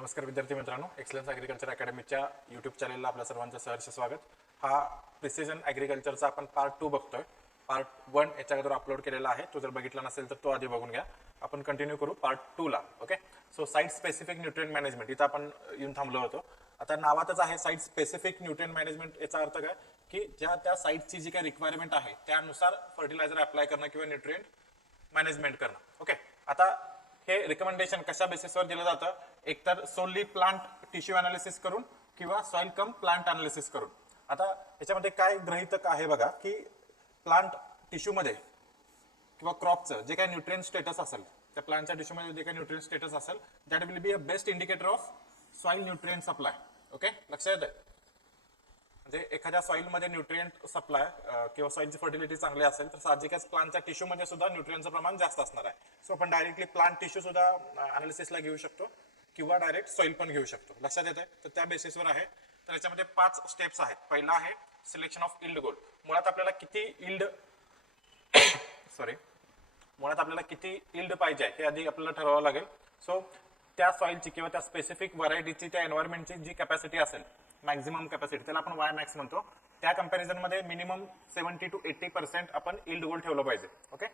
नमस्कार विद्यार्थी मित्रांनो, एक्सलन्स ॲग्रिकल्चर अकॅडमीच्या यूट्यूब चॅनलला आपल्या सर्वांचं सहर्ष स्वागत. हा प्रिसिजन ॲग्रिकल्चरचा आपण पार्ट 2 बघतोय. पार्ट 1 याच्या अगोदर अपलोड केलेला आहे, तो जर बघितला नसेल तर तो आधी बघून घ्या. आपण कंटिन्यू करू पार्ट 2 ला. Okay, so site specific nutrient management इथं आपण येऊन थांबलो होतो. आता नावातच आहे साईट स्पेसिफिक न्यूट्रिएंट मॅनेजमेंट. याचा अर्थ काय की ज्या त्या साईटची जी काही रिक्वायरमेंट आहे त्यानुसार फर्टिलायझर अप्लाय करणं किंवा न्यूट्रिएंट मॅनेजमेंट करणं. ओके, आता हे रिकमेंडेशन कशा बेसिसवर दिलं जातं? एकतर सोली प्लांट टिश्यू अनालिसिस करून किंवा सॉइल कम प्लांट अनालिसिस करून. आता याच्यामध्ये काय गृहीतक आहे बघा की प्लांट टिश्यू मध्ये किंवा क्रॉपचं जे काही न्यूट्रिएंट स्टेटस असेल, त्या प्लांटच्या टिश्यू मध्ये जे काही न्यूट्रिएंट स्टेटस असेल, that will be a best indicator of soil nutrient supply. Okay, लक्षात येतं? म्हणजे एखाद्या सॉइल मध्ये न्यूट्रिएंट सप्लाय किंवा सॉइलची फर्टिलिटी चांगली असेल तर साहजिकच प्लांटच्या टिश्यू मध्ये सुद्धा न्यूट्रिएंटचं प्रमाण जास्त असणार आहे. सो आपण डायरेक्टली प्लांट टिश्यू सुद्धा अनालिसिसला घेऊ शकतो किंवा डायरेक्ट सॉइल पण घेऊ शकतो. लक्षात येते? तर त्या बेसिसवर आहे. तर याच्यामध्ये 5 स्टेप्स आहेत. पहिला आहे सिलेक्शन ऑफ इल्ड गोल. मुळात आपल्याला किती इल्ड मुळात आपल्याला किती इल्ड पाहिजे हे आधी आपल्याला ठरवावं लागेल. सो त्या सॉइलची किंवा त्या स्पेसिफिक व्हरायटीची त्या एन्व्हायरमेंटची जी कॅपॅसिटी असेल, मॅक्झिमम कॅपॅसिटी, त्याला आपण वाय मॅक्स म्हणतो. त्या कंपॅरिझन मध्ये मिनिमम 70 to 80% आपण इल्ड गोल ठेवलं पाहिजे. ओके,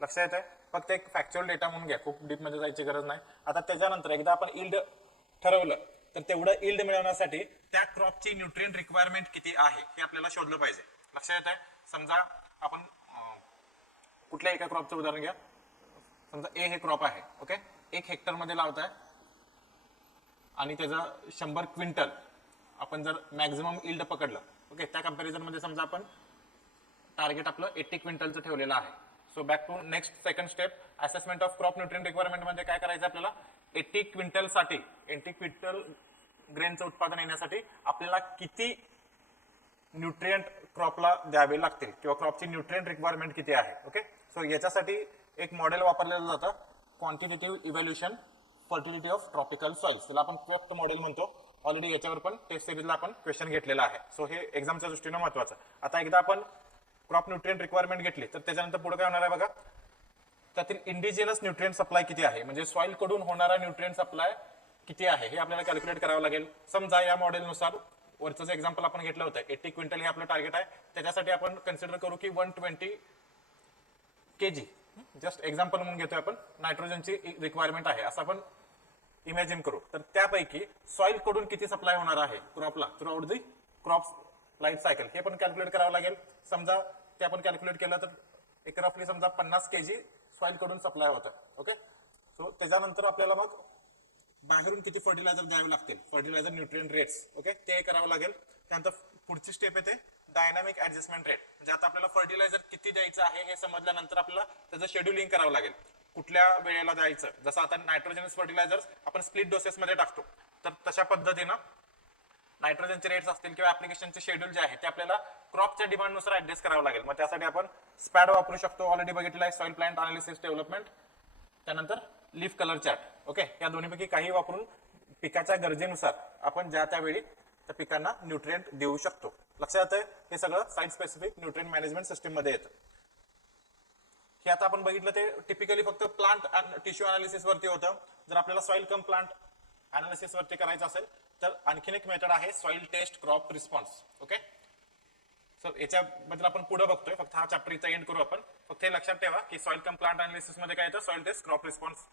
लक्षात येत आहे? फक्त एक फॅक्च्युअल डेटा म्हणून घ्या, खूप डीप मध्ये जायची गरज नाही. आता त्याच्यानंतर एकदा आपण इल्ड ठरवलं तर तेवढं इल्ड मिळवण्यासाठी त्या क्रॉपची न्यूट्रिएंट रिक्वायरमेंट किती आहे हे आपल्याला शोधलं पाहिजे. लक्षात येत आहे? समजा आपण कुठल्या एका क्रॉपचं उदाहरण घ्या. समजा ए हे क्रॉप आहे. ओके, 1 हेक्टर मध्ये लावताय आणि त्याचं 100 क्विंटल आपण जर मॅक्झिमम इल्ड पकडलं, ओके, त्या कंपॅरिझन मध्ये समजा आपण टार्गेट आपलं 80 क्विंटलचं ठेवलेलं आहे. So back to next second step, assessment of crop nutrient requirement म्हणजे काय करायचं आपल्याला? 80 क्विंटलसाठी 80 क्विंटल ग्रेनचं उत्पादन येण्यासाठी आपल्याला किती न्यूट्रिएंट क्रॉपला द्यावे लागतील किंवा क्रॉपची न्यूट्रिएंट रिक्वायरमेंट किती आहे. ओके, सो याच्यासाठी एक मॉडेल वापरलेलं जातं, quantitative evaluation fertility of tropical soils. त्याला आपण क्वेफ्ट मॉडेल म्हणतो. ऑलरेडी याच्यावर पण टेस्ट सिरीजला आपण क्वेश्चन घेतलेला आहे. सो हे एक्झामच्या दृष्टीने महत्वाचं. आता एकदा आपण क्रॉप न्यूट्रिएंट रिक्वायरमेंट घेतली तर त्याच्यानंतर पुढे काय होणार आहे बघा, त्यातील इंडिजिनस न्यूट्रिएंट सप्लाय किती आहे, म्हणजे सॉइल कडून होणारा न्यूट्रिएंट सप्लाय किती आहे हे आपल्याला कॅल्क्युलेट करावं लागेल. समजा या मॉडेलनुसार वरचं एक्झाम्पल आपण घेतलं होतं, 80 क्विंटल हे आपलं टार्गेट आहे. त्याच्यासाठी आपण कन्सिडर करू की 120 kg, जस्ट एक्झाम्पल म्हणून घेतोय आपण, नायट्रोजनची रिक्वायरमेंट आहे असं आपण इमॅजिन करू. तर त्यापैकी सॉइल कडून किती सप्लाय होणार आहे क्रॉपला throughout the crop life cycle हे पण कॅल्क्युलेट करावं लागेल. समजा ते आपण कॅल्क्युलेट केलं तर एक रफली समजा 50 kg सॉइल कडून सप्लाय होतं. ओके, सो त्याच्यानंतर आपल्याला मग बाहेरून किती फर्टिलायझर द्यावे लागतील, फर्टिलायझर न्यूट्रिएंट रेट्स, ओके, ते करावं लागेल. त्यानंतर पुढची स्टेप येते डायनामिक ऍडजस्टमेंट रेट. म्हणजे आता आपल्याला फर्टिलायझर किती द्यायचं आहे हे समजल्यानंतर आपल्याला त्याचं शेड्युलिंग करावं लागेल, कुठल्या वेळेला द्यायचं. जसं आता नायट्रोजनस फर्टिलायझर आपण स्प्लिट डोसेस मध्ये टाकतो, तर तशा पद्धतीनं नायट्रोजनचे रेट्स असतील किंवा ऍप्लिकेशनचे शेड्यूल जे आहे ते आपल्याला क्रॉपच्या डिमांडनुसार ऍडजस्ट करावं लागेल. मग त्यासाठी आपण स्पॅड वापरू शकतो, ऑलरेडी बघितलं आहे, सॉइल प्लांट अनालिसिस डेव्हलपमेंट. त्यानंतर लीफ कलर चार्ट. ओके, या दोन्हीपैकी काही वापरून पिकाच्या गरजेनुसार आपण ज्या त्यावेळी त्या पिकांना न्यूट्रिएंट देऊ शकतो. लक्षात आहे? हे सगळं site specific nutrient management system मध्ये येतं. हे आता आपण बघितलं ते टिपिकली फक्त प्लांट टिश्यू अनालिसिस वरती होतं. जर आपल्याला सॉइल कम प्लांट अनालिसिस वरती करायचं असेल तर आणखीन एक मेथड आहे soil test crop response. Okay, so याच्याबद्दल आपण पुढे बघतोय, फक्त हा चॅप्टर इथं एंड करू आपण. फक्त हे लक्षात ठेवा की सॉइल कम प्लांट अनालिसिस मध्ये काय येतं, soil test crop response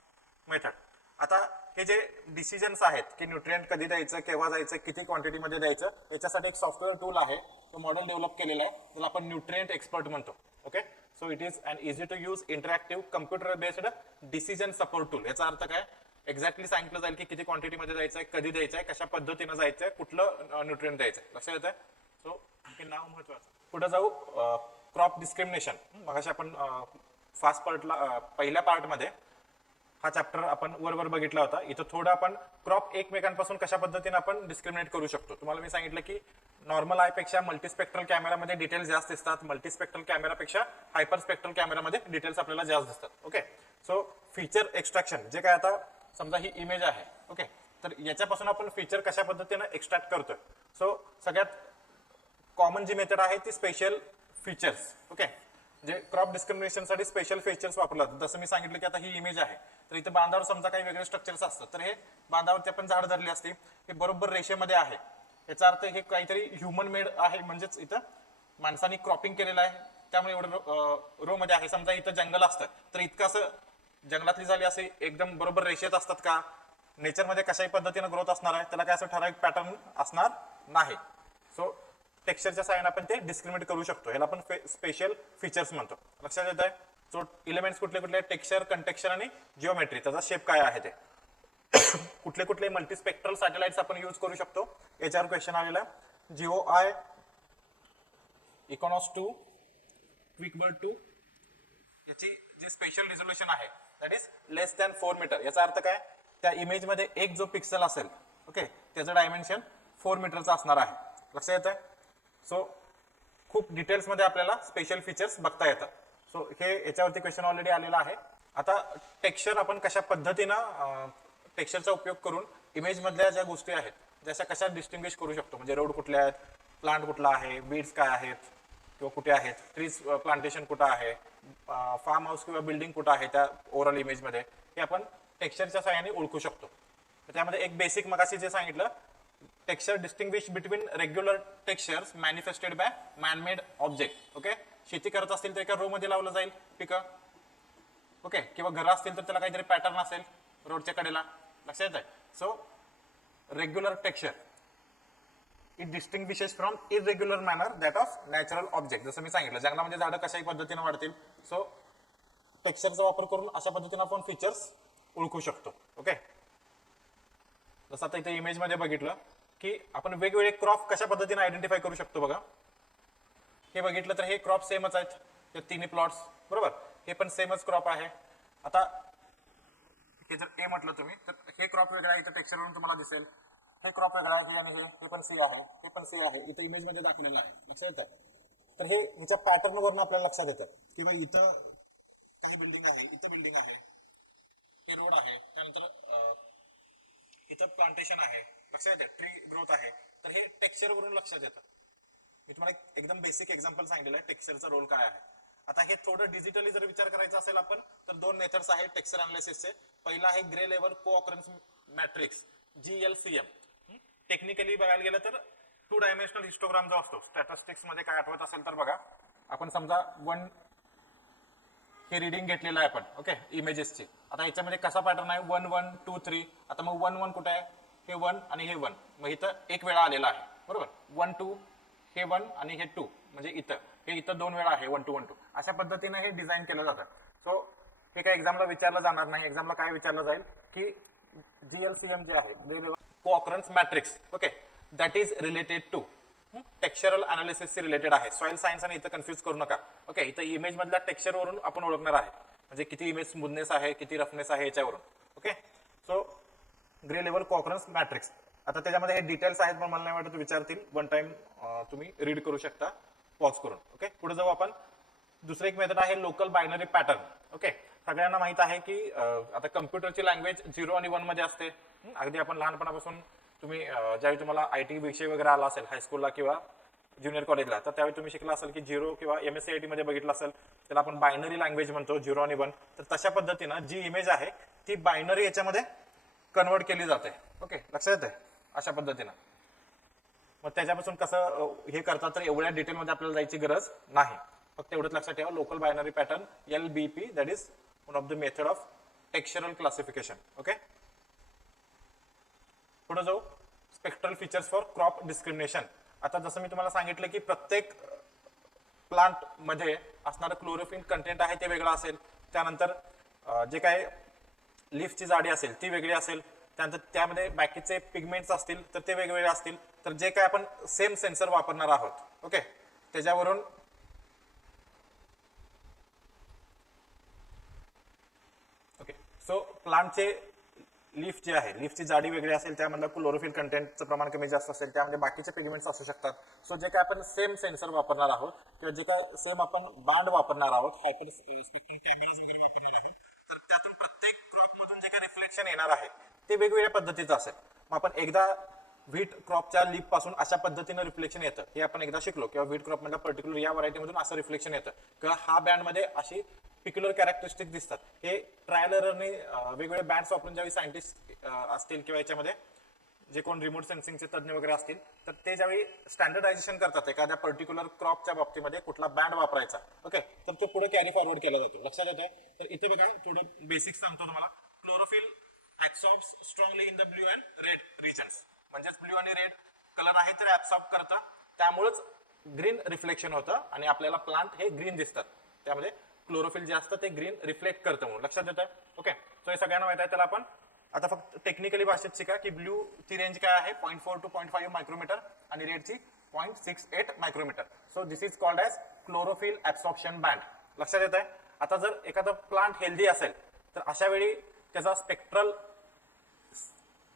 method. आता हे जे डिसिजन्स आहेत की न्यूट्रिएंट कधी द्यायचं, केव्हा द्यायचं, किती क्वांटिटी मध्ये द्यायचं, याच्यासाठी एक सॉफ्टवेअर टूल आहे, तो मॉडेल डेव्हलप केलेला आहे, त्याला आपण न्यूट्रिएंट एक्सपर्ट म्हणतो. Okay, so it is an easy to use interactive computer based decision support tool. याचा अर्थ काय, एक्झॅक्टली सांगितलं जाईल की किती क्वांटिटी मध्ये द्यायचंय, कधी द्यायचंय, कशा पद्धतीनं जायचंय, कुठलं न्यूट्रिएंट द्यायचंय. लक्षात येतंय? सो हे नाव महत्वाचं. पुढे जाऊ, क्रॉप डिस्क्रिमिनेशन. मगाशी आपण फास्ट पार्टला पहिल्या पार्टमध्ये हा चॅप्टर आपण वर बघितला होता. इथं थोडं आपण क्रॉप एकमेकांपासून कशा पद्धतीने आपण डिस्क्रिमिनेट करू शकतो. तुम्हाला मी सांगितलं की नॉर्मल आय पेक्षा मल्टीस्पेक्ट्रल कॅमेरामध्ये डिटेल्स जास्त दिसतात, मल्टीस्पेक्ट्रल कॅमेरापेक्षा हायपर स्पेक्ट्रल कॅमेरामध्ये डिटेल्स आपल्याला जास्त दिसतात. ओके, सो फीचर एक्स्ट्रॅक्शन, जे काय आता समजा ही इमेज आहे, ओके, तर याच्यापासून आपण फीचर कशा पद्धतीने एक्स्ट्रॅक्ट करतोय. सो सगळ्यात कॉमन जी मेथड आहे ती स्पेशल फीचर्स. ओके, जे क्रॉप डिस्क्रिमिनेशनसाठी स्पेशल फीचर्स वापरले जातात. जसं मी सांगितलं की आता ही इमेज आहे, तर इथं बांधावर समजा काही वेगळे स्ट्रक्चर्स असतात, तर हे बांधावरती आपण झाड धरली असते, हे बरोबर रेषेमध्ये आहे, याचा अर्थ हे काहीतरी ह्युमन मेड आहे, म्हणजेच इथं माणसाने क्रॉपिंग केलेलं आहे, त्यामुळे एवढं रो मध्ये आहे. समजा इथं जंगल असतं, तर इतकं असं जंगलातली झाली असे एकदम बरोबर रेषेत असतात का? नेचरमध्ये कशाही पद्धतीने ग्रोथ असणार आहे, त्याला काय असं ठराविक पॅटर्न असणार नाही. सो टेक्स्चरच्या साहाय्याने आपण ते डिस्क्रिमिनेट करू शकतो, ह्याला आपण स्पेशल फीचर्स म्हणतो. लक्षात येत आहे? सो एलिमेंट्स कुठले कुठले? टेक्स्चर, कंटेक्स्चर आणि जिओमेट्री, त्याचा शेप काय आहे ते. कुठले कुठले मल्टीस्पेक्ट्रल सॅटेलाइट्स आपण यूज करू शकतो, याच्यावर क्वेश्चन आलेला. GOI, इकॉनॉस 2, क्विकबर्ड 2, याची जे स्पेशल रिझोल्युशन आहे that is less than 4 metre. याचा अर्थ काय? त्या इमेज मध्ये एक जो पिक्सल असेल, ओके, त्याचं डायमेन्शन 4 मीटरचा असणार आहे. लक्षात येत आहे? सो खूप डिटेल्स मध्ये आपल्याला स्पेशल फीचर्स बघता येतात. सो हे याच्यावरती क्वेश्चन ऑलरेडी आलेला आहे. आता टेक्स्चर आपण कशा पद्धतीनं टेक्स्चरचा उपयोग करून इमेज मधल्या ज्या गोष्टी आहेत जशा कशा डिस्टिंग्विश करू शकतो, म्हणजे रोड कुठले आहेत, प्लांट कुठला आहे, बीड्स काय आहेत किंवा कुठे आहेत, ट्रीज प्लांटेशन कुठं आहे, फार्म हाऊस किंवा बिल्डिंग कुठं आहे त्या ओव्हरऑल इमेज मध्ये, हे आपण टेक्स्चरच्या सहाय्याने ओळखू शकतो. तर त्यामध्ये एक बेसिक मगाशी जे सांगितलं, texture distinguish between regular textures manifested by manmade object. Okay, शेती करत असतील तर एका रो मध्ये लावलं जाईल पिकं, ओके, किंवा घरं असतील तर त्याला काहीतरी पॅटर्न असेल रोडच्या कडेला. लक्षात येत आहे? So regular texture it distinguishes from irregular manner that of natural object. जसं मी सांगितलं, जंगलामध्ये झाडं कशाही पद्धतीने वाढतील. सो टेक्स्चरचा वापर करून अशा पद्धतीने आपण फीचर्स ओळखू शकतो. ओके, जसं आता इथे इमेज मध्ये बघितलं की आपण वेगवेगळे क्रॉप कशा पद्धतीने आयडेंटिफाय करू शकतो. बघा, हे बघितलं तर हे क्रॉप सेमच आहेत, हे तिन्ही प्लॉट्स बरोबर, हे पण सेमच क्रॉप आहे. आता हे जर ए म्हटलं तुम्ही, तर हे क्रॉप वेगळा आहे, इथं टेक्स्चरवरून तुम्हाला दिसेल. हे क्रॉप वेगळा आहे, हे आणि हे पण सी आहे, हे पण सी आहे, इथं इमेज मध्ये दाखवलेलं आहे. लक्षात येत आहे? तर हे ह्याच्या पॅटर्न वरून आपल्याला लक्षात येतं की बाई इथं काही बिल्डिंग आहे, इथं बिल्डिंग आहे, हे रोड आहे, त्यानंतर इथं प्लांटेशन आहे. लक्षात येते? ट्री ग्रोथ आहे. तर हे टेक्स्चर वरून लक्षात येतं. मी तुम्हाला एकदम बेसिक एक्झाम्पल सांगितलेलं आहे टेक्स्चरचा रोल काय आहे. आता हे थोडं डिजिटली जर विचार करायचा असेल आपण, तर दोन मेथड्स आहेत टेक्स्चर अनालिसिसचे. पहिला आहे grey level co-occurrence matrix, GLCM. Technically बघायला गेलं तर 2 डायमेन्शनल हिस्टोग्राम जो असतो, स्टॅटिस्टिक्स मध्ये काय आठवत असेल तर बघा, आपण समजा 1 हे रीडिंग घेतलेलं आहे आपण, ओके, इमेजेसची. आता याच्यामध्ये कसा पॅटर्न आहे, 1 1 2 3. आता मग 1 1 कुठे आहे, हे 1 आणि हे 1, मग इथं एक वेळा आलेला आहे बरोबर. 1 2 हे 1 आणि हे 2, म्हणजे इथं हे इथं 2 वेळा आहे, 1 2 1 2. अशा पद्धतीने हे डिझाईन केलं जातं. सो हे काय एक्झामला विचारलं जाणार नाही. एक्झामला काय विचारलं जाईल की GLCM जे आहे, co-occurrence matrix, okay, that is related to textural analysis related आहे. सॉइल सायन्स आणि इथं कन्फ्युज करू नका. ओके, इथं इमेज मधल्या टेक्स्चर वरून आपण ओळखणार आहे, म्हणजे किती इमेज स्मूथनेस आहे, किती रफनेस आहे याच्यावरून. Okay, so grey level co-occurrence matrix. आता त्याच्यामध्ये हे डिटेल्स आहेत, पण मला नाही वाटत विचारतील. वन टाइम तुम्ही रीड करू शकता पॉज करून. ओके, पुढे जाऊ आपण. दुसरं एक मेथड आहे लोकल बायनरी पॅटर्न. ओके, सगळ्यांना माहित आहे की आता कम्प्युटरची लँग्वेज 0 आणि 1 मध्ये असते. अगदी आपण लहानपणापासून तुम्ही ज्यावेळी तुम्हाला IT विषय वगैरे आला असेल हायस्कूलला किंवा ज्युनियर कॉलेजला, तर त्यावेळी तुम्ही शिकला असेल की 0 किंवा MSc मध्ये बघितलं असेल, त्याला आपण बायनरी लँग्वेज म्हणतो, 0 आणि 1. तर तशा पद्धतीनं जी इमेज आहे ती बायनरी याच्यामध्ये कन्वर्ट केली जाते. ओके, लक्षात येते? अशा पद्धतीनं. मग त्याच्यापासून कसं हे करतात तर एवढ्या डिटेलमध्ये आपल्याला जायची गरज नाही. फक्त एवढंच लक्षात ठेवा, local binary pattern LBP, that is one of the method of textural classification. Okay, पुढे जाऊ. Spectral features for crop discrimination. आता जसं मी तुम्हाला सांगितलं की प्रत्येक प्लांट मध्ये असणारं क्लोरोफिल कंटेंट आहे ते वेगळं असेल. त्यानंतर जे काय लीफची जाडी असेल ती वेगळी असेल. त्यानंतर त्यामध्ये बाकीचे पिगमेंट्स असतील तर ते वेगवेगळे असतील. तर जे काय आपण सेम सेन्सर वापरणार आहोत, ओके, त्याच्यावरून ओके, सो प्लांटचे लीफ जे आहे, लीफची जाडी वेगळी असेल, त्यामधलं क्लोरोफिल कंटेंटचं प्रमाण कमी जास्त असेल, त्यामध्ये बाकीचे पिगमेंट्स असू शकतात. सो जे काय आपण सेम सेन्सर वापरणार आहोत किंवा जे काय सेम आपण बांड वापरणार आहोत, हायपर स्पेक्ट्रल कॅमेराज वगैरे वापरणार आहोत, तर त्यातून प्रत्येक क्रॉप मधून जे काय रिफ्लेक्शन येणार आहे ते वेगवेगळ्या पद्धतीचं असेल. मग आपण एकदा व्हीट क्रॉपच्या लीप पासून अशा पद्धतीनं रिफ्लेक्शन येतं, हे आपण एकदा शिकलो. किंवा व्हीट क्रॉप मधल्या पर्टिक्युलर या व्हरायटी मधून असं रिफ्लेक्शन येतं किंवा हा बँड मध्ये अशी पिक्युलर कॅरेक्टरिस्टिक दिसतात. हे ट्रायल एररने वेगवेगळे बँड्स वापरून ज्यावेळी सायंटिस्ट असतील किंवा याच्यामध्ये जे कोण रिमोट सेन्सिंगचे तज्ञ वगैरे असतील तर ते ज्यावेळी स्टँडर्डायझेशन करतात एखाद्या पर्टिक्युलर क्रॉपच्या बाबतीमध्ये कुठला बँड वापरायचा, ओके, तर तो पुढे कॅरी फॉरवर्ड केला जातो. लक्षात येत आहे? तर इथे बघा थोडं बेसिक सांगतो तुम्हाला. Chlorophyll absorbs strongly in the blue and red regions. म्हणजेच ब्ल्यू आणि रेड कलर आहे तर ऍब्सॉर्ब करतं, त्यामुळेच ग्रीन रिफ्लेक्शन होतं आणि आपल्याला प्लांट हे ग्रीन दिसतात. त्यामध्ये क्लोरोफिल जे असतं ते ग्रीन रिफ्लेक्ट करतं म्हणून. लक्षात येत आहे? ओके, सो हे सगळ्यांना माहित आहे. त्याला आपण आता फक्त टेक्निकली भाषेत शिका की ब्ल्यू ची रेंज काय आहे 0.4 to 0.5 मायक्रोमीटर आणि रेडची 0.68 micrometre. So this is called as chlorophyll absorption band. लक्षात येत आहे? आता जर एखादा प्लांट हेल्दी असेल तर अशा वेळी त्याचा स्पेक्ट्रल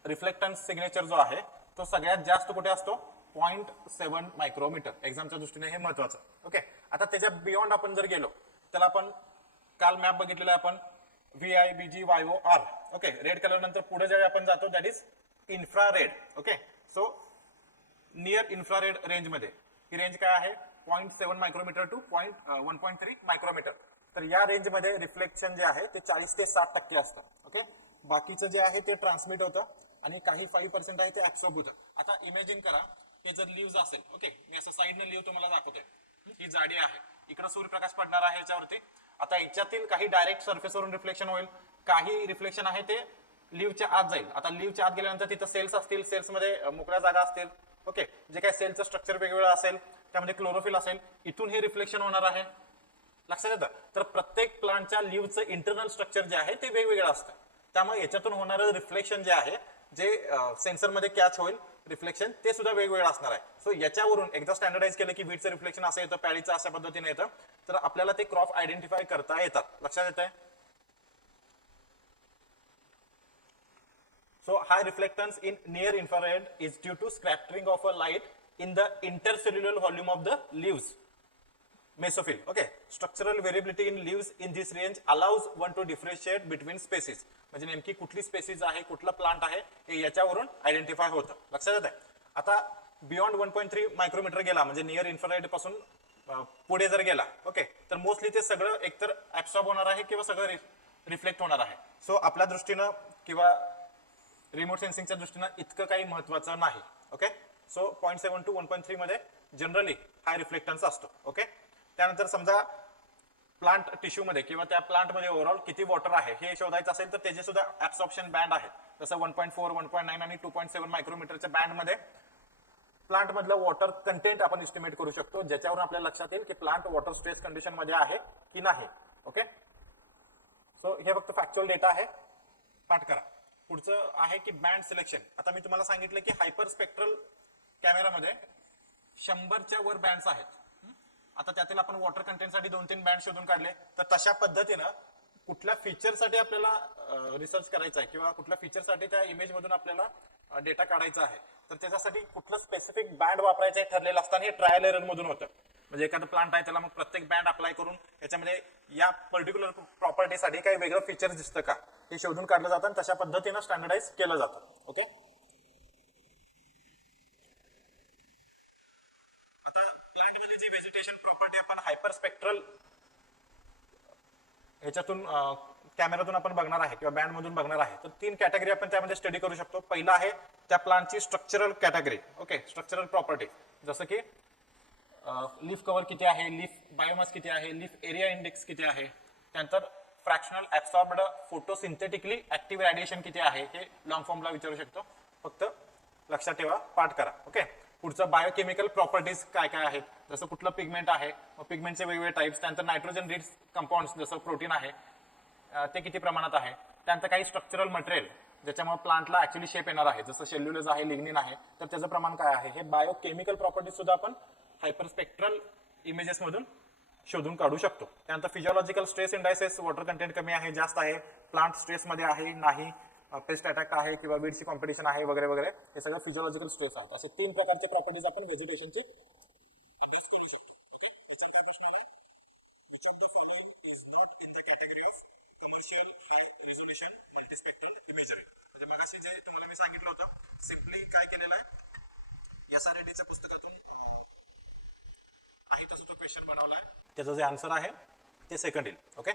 रिफ्लेक्टन्स सिग्नेचर जो आहे तो सगळ्यात जास्त कुठे असतो? 0.7 मायक्रोमीटर. एक्झामच्या दृष्टीने हे महत्वाचं. ओके, आता त्याच्या बियॉन्ड आपण जर गेलो त्याला आपण काल मॅप बघितलेला आपण VIBGYOR. ओके, रेड कलर नंतर पुढे ज्यावेळी आपण जातो that is infrared. Okay, so near infrared range मध्ये ही रेंज काय आहे? 0.7 मायक्रोमीटर टू 1.3 मायक्रोमीटर. तर या रेंज मध्ये रिफ्लेक्शन जे आहे ते 40 ते 60% असतं. ओके, बाकीचं जे आहे ते ट्रान्समिट होतं आणि काही 5% आहे ते ऍब्सॉर्ब होतं. आता इमॅजिन करा हे जर लीव्ज असेल, ओके, मी असं साईडने लीव्ह तुम्हाला दाखवतोय, ही जाडी आहे, इकडे सूर्यप्रकाश पडणार आहे याच्यावरती. आता याच्यातील काही डायरेक्ट सरफेसवरून रिफ्लेक्शन होईल, काही रिफ्लेक्शन आहे ते लीव्हच्या आत जाईल. आता लीव्हच्या आत गेल्यानंतर तिथं सेल्स असतील, सेल्समध्ये मोकळ्या जागा असतील. ओके, जे काही सेलचं स्ट्रक्चर वेगवेगळं असेल त्यामध्ये क्लोरोफिल असेल, इथून हे रिफ्लेक्शन होणार आहे. लक्षात येतं? तर प्रत्येक प्लांटच्या लीव्हचं इंटरनल स्ट्रक्चर जे आहे ते वेगवेगळं असतं. त्यामुळे याच्यातून होणारं रिफ्लेक्शन जे आहे जे सेन्सरमध्ये कॅच होईल रिफ्लेक्शन ते सुद्धा वेगवेगळं असणार आहे. सो याच्यावरून एकदा स्टँडर्डाइज केलं की व्हीटचं रिफ्लेक्शन असं येतं, पॅडीचं अशा पद्धतीने येतं, तर आपल्याला ते क्रॉप आयडेंटिफाय करता येतात. लक्षात येत आहे? So high reflectance in near infrared is due to scattering of a light in the intercellular volume of the leaves. Mesophyll. Okay. Structural variability in leaves in this range allows one to differentiate between species. म्हणजे नेमकी कुठली species आहे, कुठला plant आहे हे याच्यावरून identify होतं. लक्षात येत आहे? आता बियॉन्ड 1.3 मायक्रोमीटर गेला म्हणजे नियर इन्फ्रारेड पासून पुढे जर गेला, ओके, तर मोस्टली ते सगळं एकतर ऍब्सॉर्ब होणार आहे किंवा सगळं रिफ्लेक्ट होणार आहे. सो आपल्या दृष्टीनं किंवा रिमोट सेन्सिंगच्या दृष्टीनं इतकं काही महत्वाचं नाही. ओके, सो 0.7 to 1.3 मध्ये जनरली हाय रिफ्लेक्टन्स असतो. ओके, त्यानंतर समजा प्लांट टिश्यू मध्ये किंवा त्या प्लांट मध्ये ओव्हरऑल किती वॉटर आहे हे शोधायचं असेल तर त्याचे सुद्धा ऍब्सॉर्प्शन बँड आहेत. जसं 1.4, 1.9 आणि 2.7 मायक्रोमीटरच्या बँड मध्ये प्लांट मधलं वॉटर कंटेंट आपण एस्टिमेट करू शकतो, ज्याच्यावरून आपल्याला लक्षात येईल की प्लांट वॉटर स्ट्रेस कंडिशन मध्ये आहे की नाही. ओके, सो हे फक्त फॅक्च्युअल डेटा आहे, पाठ करा. पुढचं आहे की बँड सिलेक्शन. आता मी तुम्हाला सांगितलं की हायपर स्पेक्ट्रल कॅमेरामध्ये 100च्या वर बँड्स आहेत. आता त्यातील आपण वॉटर कंटेंटसाठी 2-3 बँड शोधून काढले. तर तशा पद्धतीनं कुठल्या फीचरसाठी आपल्याला रिसर्च करायचा आहे किंवा कुठल्या फीचरसाठी त्या इमेज मधून आपल्याला डेटा काढायचा आहे तर त्याच्यासाठी कुठलं स्पेसिफिक बँड वापरायचं हे ठरलेलं असताना हे ट्रायल एरर मधून होतं. म्हणजे एखादं प्लांट आहे त्याला मग प्रत्येक बँड अप्लाय करून याच्यामध्ये या पर्टिक्युलर प्रॉपर्टीसाठी काही वेगळं फीचर दिसतं का हे शोधून काढलं जातं आणि तशा पद्धतीनं स्टँडर्डाइज केलं जातं. ओके, आता प्लांट मध्ये जी व्हेजिटेशन प्रॉपर्टी आपण हायपर स्पेक्ट्रल ह्याच्यातून कॅमेरातून आपण बघणार आहे किंवा बँड मधून बघणार आहे तर 3 कॅटेगरी आपण त्यामध्ये स्टडी करू शकतो. पहिला आहे त्या प्लांटची structural category. Okay, structural property जसं की लीफ कव्हर किती आहे, लीफ बायोमास किती आहे, लीफ एरिया इंडेक्स किती आहे, त्यानंतर फ्रॅक्शनल ऍब्सॉर्ब्ड फोटोसिंथेटिकली ऍक्टिव्ह रेडिएशन किती आहे हे लॉंग फॉर्मला विचारू शकतो. फक्त लक्षात ठेवा, पाठ करा. ओके, पुढचं बायोकेमिकल प्रॉपर्टीज काय काय आहेत, जसं कुठलं पिगमेंट आहे, मग पिगमेंटचे वेगवेगळे टाइप्स, त्यानंतर नायट्रोजन रिच कंपाऊंड्स जसं प्रोटीन आहे ते किती प्रमाणात आहे, त्यानंतर काही स्ट्रक्चरल मटेरियल ज्याच्यामुळे प्लांटला ऍक्च्युअली शेप येणार आहे जसं सेल्युलोज आहे, लिग्निन आहे, तर त्याचं प्रमाण काय आहे. हे बायोकेमिकल प्रॉपर्टीज सुद्धा आपण हायपरस्पेक्ट्रल इमेजेस मधून शोधून काढू शकतो. त्यानंतर physiological stress indices, water content कमी आहे, जास्त आहे, प्लांट स्ट्रेस मध्ये आहे नाही, पेस्ट अटॅक आहे किंवा वीडची कॉम्पिटिशन आहे वगैरे वगैरे, हे सगळं फिजिओलॉजिकल स्ट्रेस आहेत. असे 3 प्रकारचे प्रॉपर्टीज आपण व्हेजिटेशनची अभ्यास करू शकतो. ओके, याचा काय प्रश्न आला, which of the following is not in the category of commercial artificial high resolution multispectral imagery. म्हणजे मगाशी जे तुम्हाला मी सांगितलं होतं, सिम्पली काय केलेलं आहे, SREDच्या पुस्तकातून आहे तसं तो क्वेश्चन बनवला आहे, त्याचं जे आन्सर आहे ते सेकंड येईल. ओके,